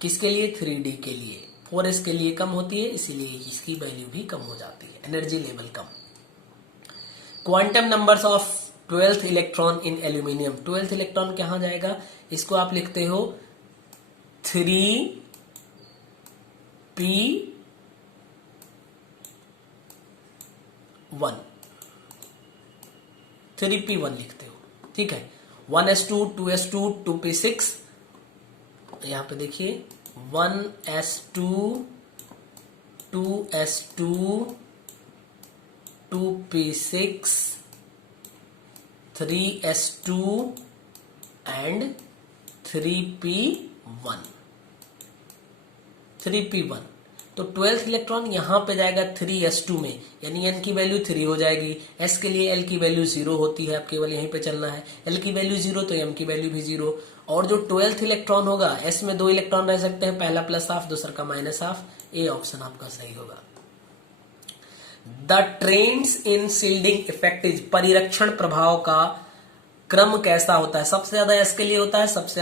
किसके लिए? 3d के लिए। 4s के लिए कम होती है, इसीलिए इसकी वैल्यू भी कम हो जाती है, energy level come. Quantum numbers of 12th electron in aluminium, 12th electron कहाँ जाएगा? इसको आप लिखते हो 3p1, 3p1 लिखते हो। ठीक है, 1s2, 2s2, 2p6, यहां पे देखिए 1s2, 2s2, 2p6, 3s2 and 3p1, 3p1। तो 12th इलेक्ट्रॉन यहां पे जाएगा 3s2 में, यानी n की वैल्यू 3 हो जाएगी। s के लिए l की वैल्यू 0 होती है, अब केवल यहीं पे चलना है। l की वैल्यू 0 तो m की वैल्यू भी 0। और जो 12th इलेक्ट्रॉन होगा, s में 2 इलेक्ट्रॉन रह सकते हैं, पहला प्लस हाफ, दूसरा का माइनस हाफ। ए ऑप्शन आपका सही होगा। The trends in shielding effect is, परिरक्षण प्रभाव का क्रम कैसा होता है? सबसे ज्यादा एस के लिए होता है, सबसे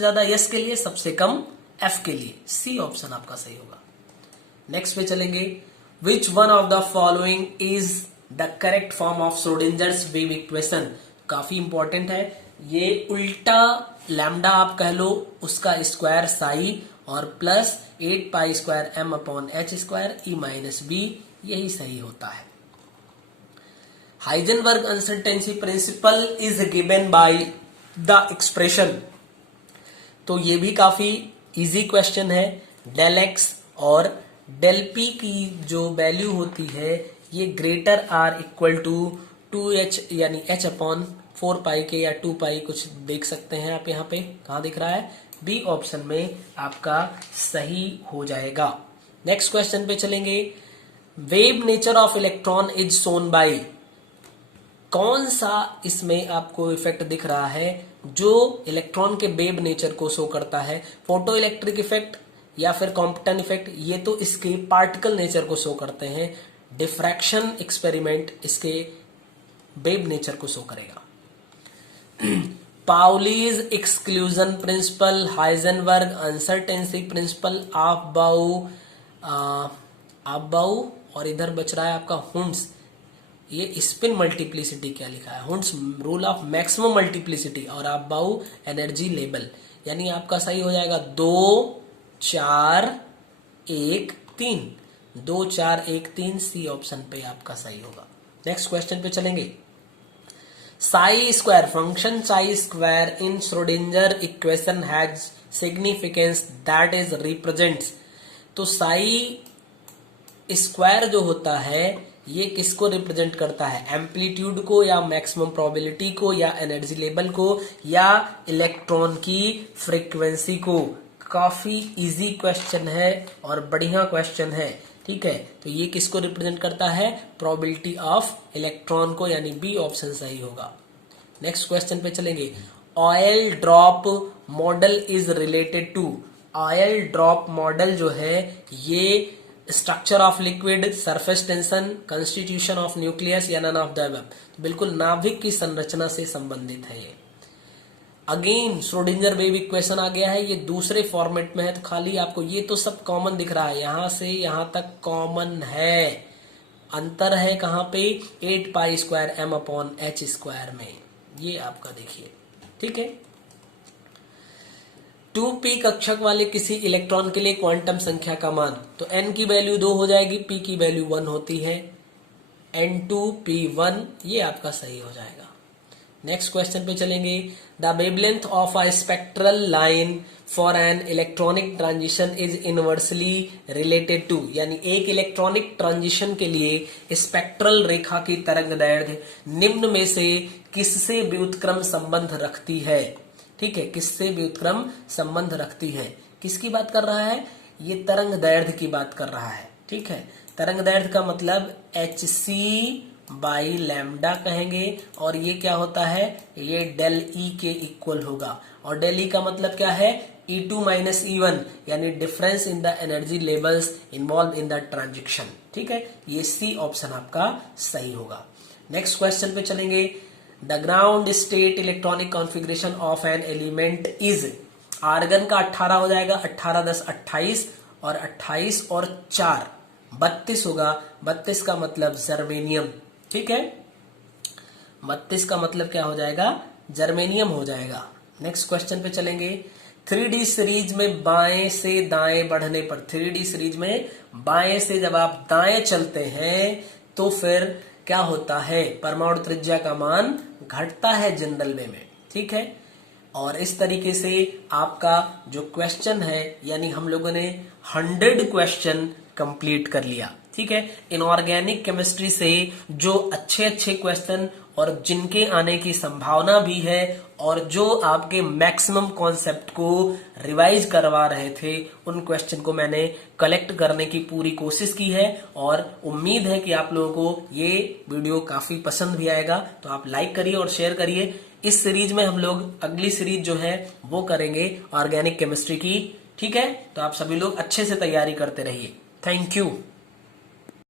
ज्यादा एस के लिए, सबसे कम एफ के लिए। सी ऑप्शन आपका सही होगा। नेक्स्ट पे चलेंगे। Which one of the following is the correct form of Schrodinger's wave equation? काफी इंपॉर्टेंट है ये। उल्टा लैम्डा आप कह लो, उसका स्क्वायर साई और plus 8 pi square m upon h square E minus B, यही सही होता है। Heisenberg uncertainty principle is given by the expression, तो ये भी काफी इजी क्वेश्चन है। डेल एक्स और डेल पी की जो वैल्यू होती है ये greater or equal to 2h, यानी h अपॉन 4 पाई के या 2 पाई कुछ देख सकते हैं आप। यहाँ पे कहाँ दिख रहा है? बी ऑप्शन में आपका सही हो जाएगा। नेक्स्ट क्वेश्चन पे चलेंगे। Wave nature of electron is shown by, कौन सा इसमें आपको इफेक्ट दिख रहा है जो इलेक्ट्रॉन के वेव नेचर को शो करता है? फोटो इलेक्ट्रिक इफेक्ट या फिर कॉम्पटन इफेक्ट, ये तो इसके पार्टिकल नेचर को शो करते हैं। डिफ्रैक्शन एक्सपेरिमेंट इसके वेव नेचर को शो करेगा। Pauli's exclusion principle, Heisenberg uncertainty principle, Aufbau और इधर बच रहा है आपका हुंड्स। ये स्पिन मल्टीप्लिसिटी क्या लिखा है? Hund's rule of maximum multiplicity और आफबाउ एनर्जी लेवल, यानी आपका सही हो जाएगा 2 4 1 3, 2 4 1 3, सी ऑप्शन पे आपका सही होगा। नेक्स्ट क्वेश्चन पे चलेंगे। Sai square, function psi square in Schrodinger equation has significance that is represents, तो साई स्क्वायर जो होता है ये किसको रिप्रेजेंट करता है? एम्पलीट्यूड को या मैक्सिमम प्रोबेबिलिटी को या एनर्जी लेवल को या इलेक्ट्रॉन की फ्रीक्वेंसी को? काफी इजी क्वेश्चन है और बढ़िया क्वेश्चन है। ठीक है, तो ये किसको रिप्रेजेंट करता है? प्रोबेबिलिटी ऑफ इलेक्ट्रॉन को, यानी बी ऑप्शन सही होगा। नेक्स्ट क्वेश्चन पे चलेंगे। Oil drop model is related to, oil drop model जो है ये structure of liquid, surface tension, constitution of nucleus या नन ऑफ द अबव, बिल्कुल नाभिक की संरचना से संबंधित है ये। अगेन श्रोडिंगर वेव इक्वेशन आ गया है, ये दूसरे फॉर्मेट में है, तो खाली आपको ये तो सब कॉमन दिख रहा है, यहां से यहां तक कॉमन है। अंतर है कहां पे, 8 pi square m upon h square में, ये आपका देखिए, ठीक है। 2p कक्षक वाले किसी इलेक्ट्रॉन के लिए क्वांटम संख्या का मान, तो n की वैल्यू 2 हो जाएगी, p की वैल्यू 1 होती है, n2p1, ये आपका सही हो जाएगा। नेक्स्ट क्वेश्चन पे चलेंगे। The wavelength of a spectral line for an electronic transition is inversely related to, यानी एक इलेक्ट्रॉनिक ट्रांजिशन के लिए स्पेक्ट्रल रेखा की तरंगदैर्घ्य निम्न में से किससे व्युत्क्रम संबंध रखती है, ठीक है, किससे व्युत्क्रम संबंध रखती है, किसकी बात कर रहा है, ये तरंगदैर्घ्य की बात कर रहा है, ठीक है। तरंगदैर्घ्य का मतलब hc बाई लैम्डा कहेंगे, और ये क्या होता है, ये डेल ई के इक्वल होगा, और डेल ई का मतलब क्या है, E2 माइनस E1, यानी difference in the energy levels involve in the transition, ठीक है, ये सी ऑप्शन आपका सही होगा। नेक्स्ट क्वेश्चन पे चलेंगे। The ground state electronic configuration of an element is, argon का 18 हो जाएगा, 18 10 28, और 28 और 4 32 होगा, 32 का मतलब जर्मेनियम, ठीक है, 32 का मतलब क्या हो जाएगा, जर्मेनियम हो जाएगा। नेक्स्ट क्वेश्चन पे चलेंगे। 3D सीरीज में बाएं से दाएं बढ़ने पर, 3D सीरीज में बाएं से जब आप दाएं चलते हैं तो फिर क्या होता है, परमाणु त्रिज्या का मान घटता है जनरल वे में, ठीक है। और इस तरीके से आपका जो क्वेश्चन है, यानी हम लोगों ने 100 क्वेश्चन कंप्लीट कर लिया, ठीक है। इनऑर्गेनिक केमिस्ट्री से जो अच्छे अच्छे क्वेश्चन और जिनके आने की संभावना भी है, और जो आपके मैक्सिमम कॉन्सेप्ट को रिवाइज करवा रहे थे, उन क्वेश्चन को मैंने कलेक्ट करने की पूरी कोशिश की है, और उम्मीद है कि आप लोगों को ये वीडियो काफी पसंद भी आएगा। तो आप लाइक करिए और शेयर करिए। इस सीरीज में हम लोग अगली सीरीज जो है वो करेंगे ऑर्गेनिक केमिस्ट्री की, ठीक है। तो आप सभी लोग अच्छे से तैयारी करते रहिए। Thank you.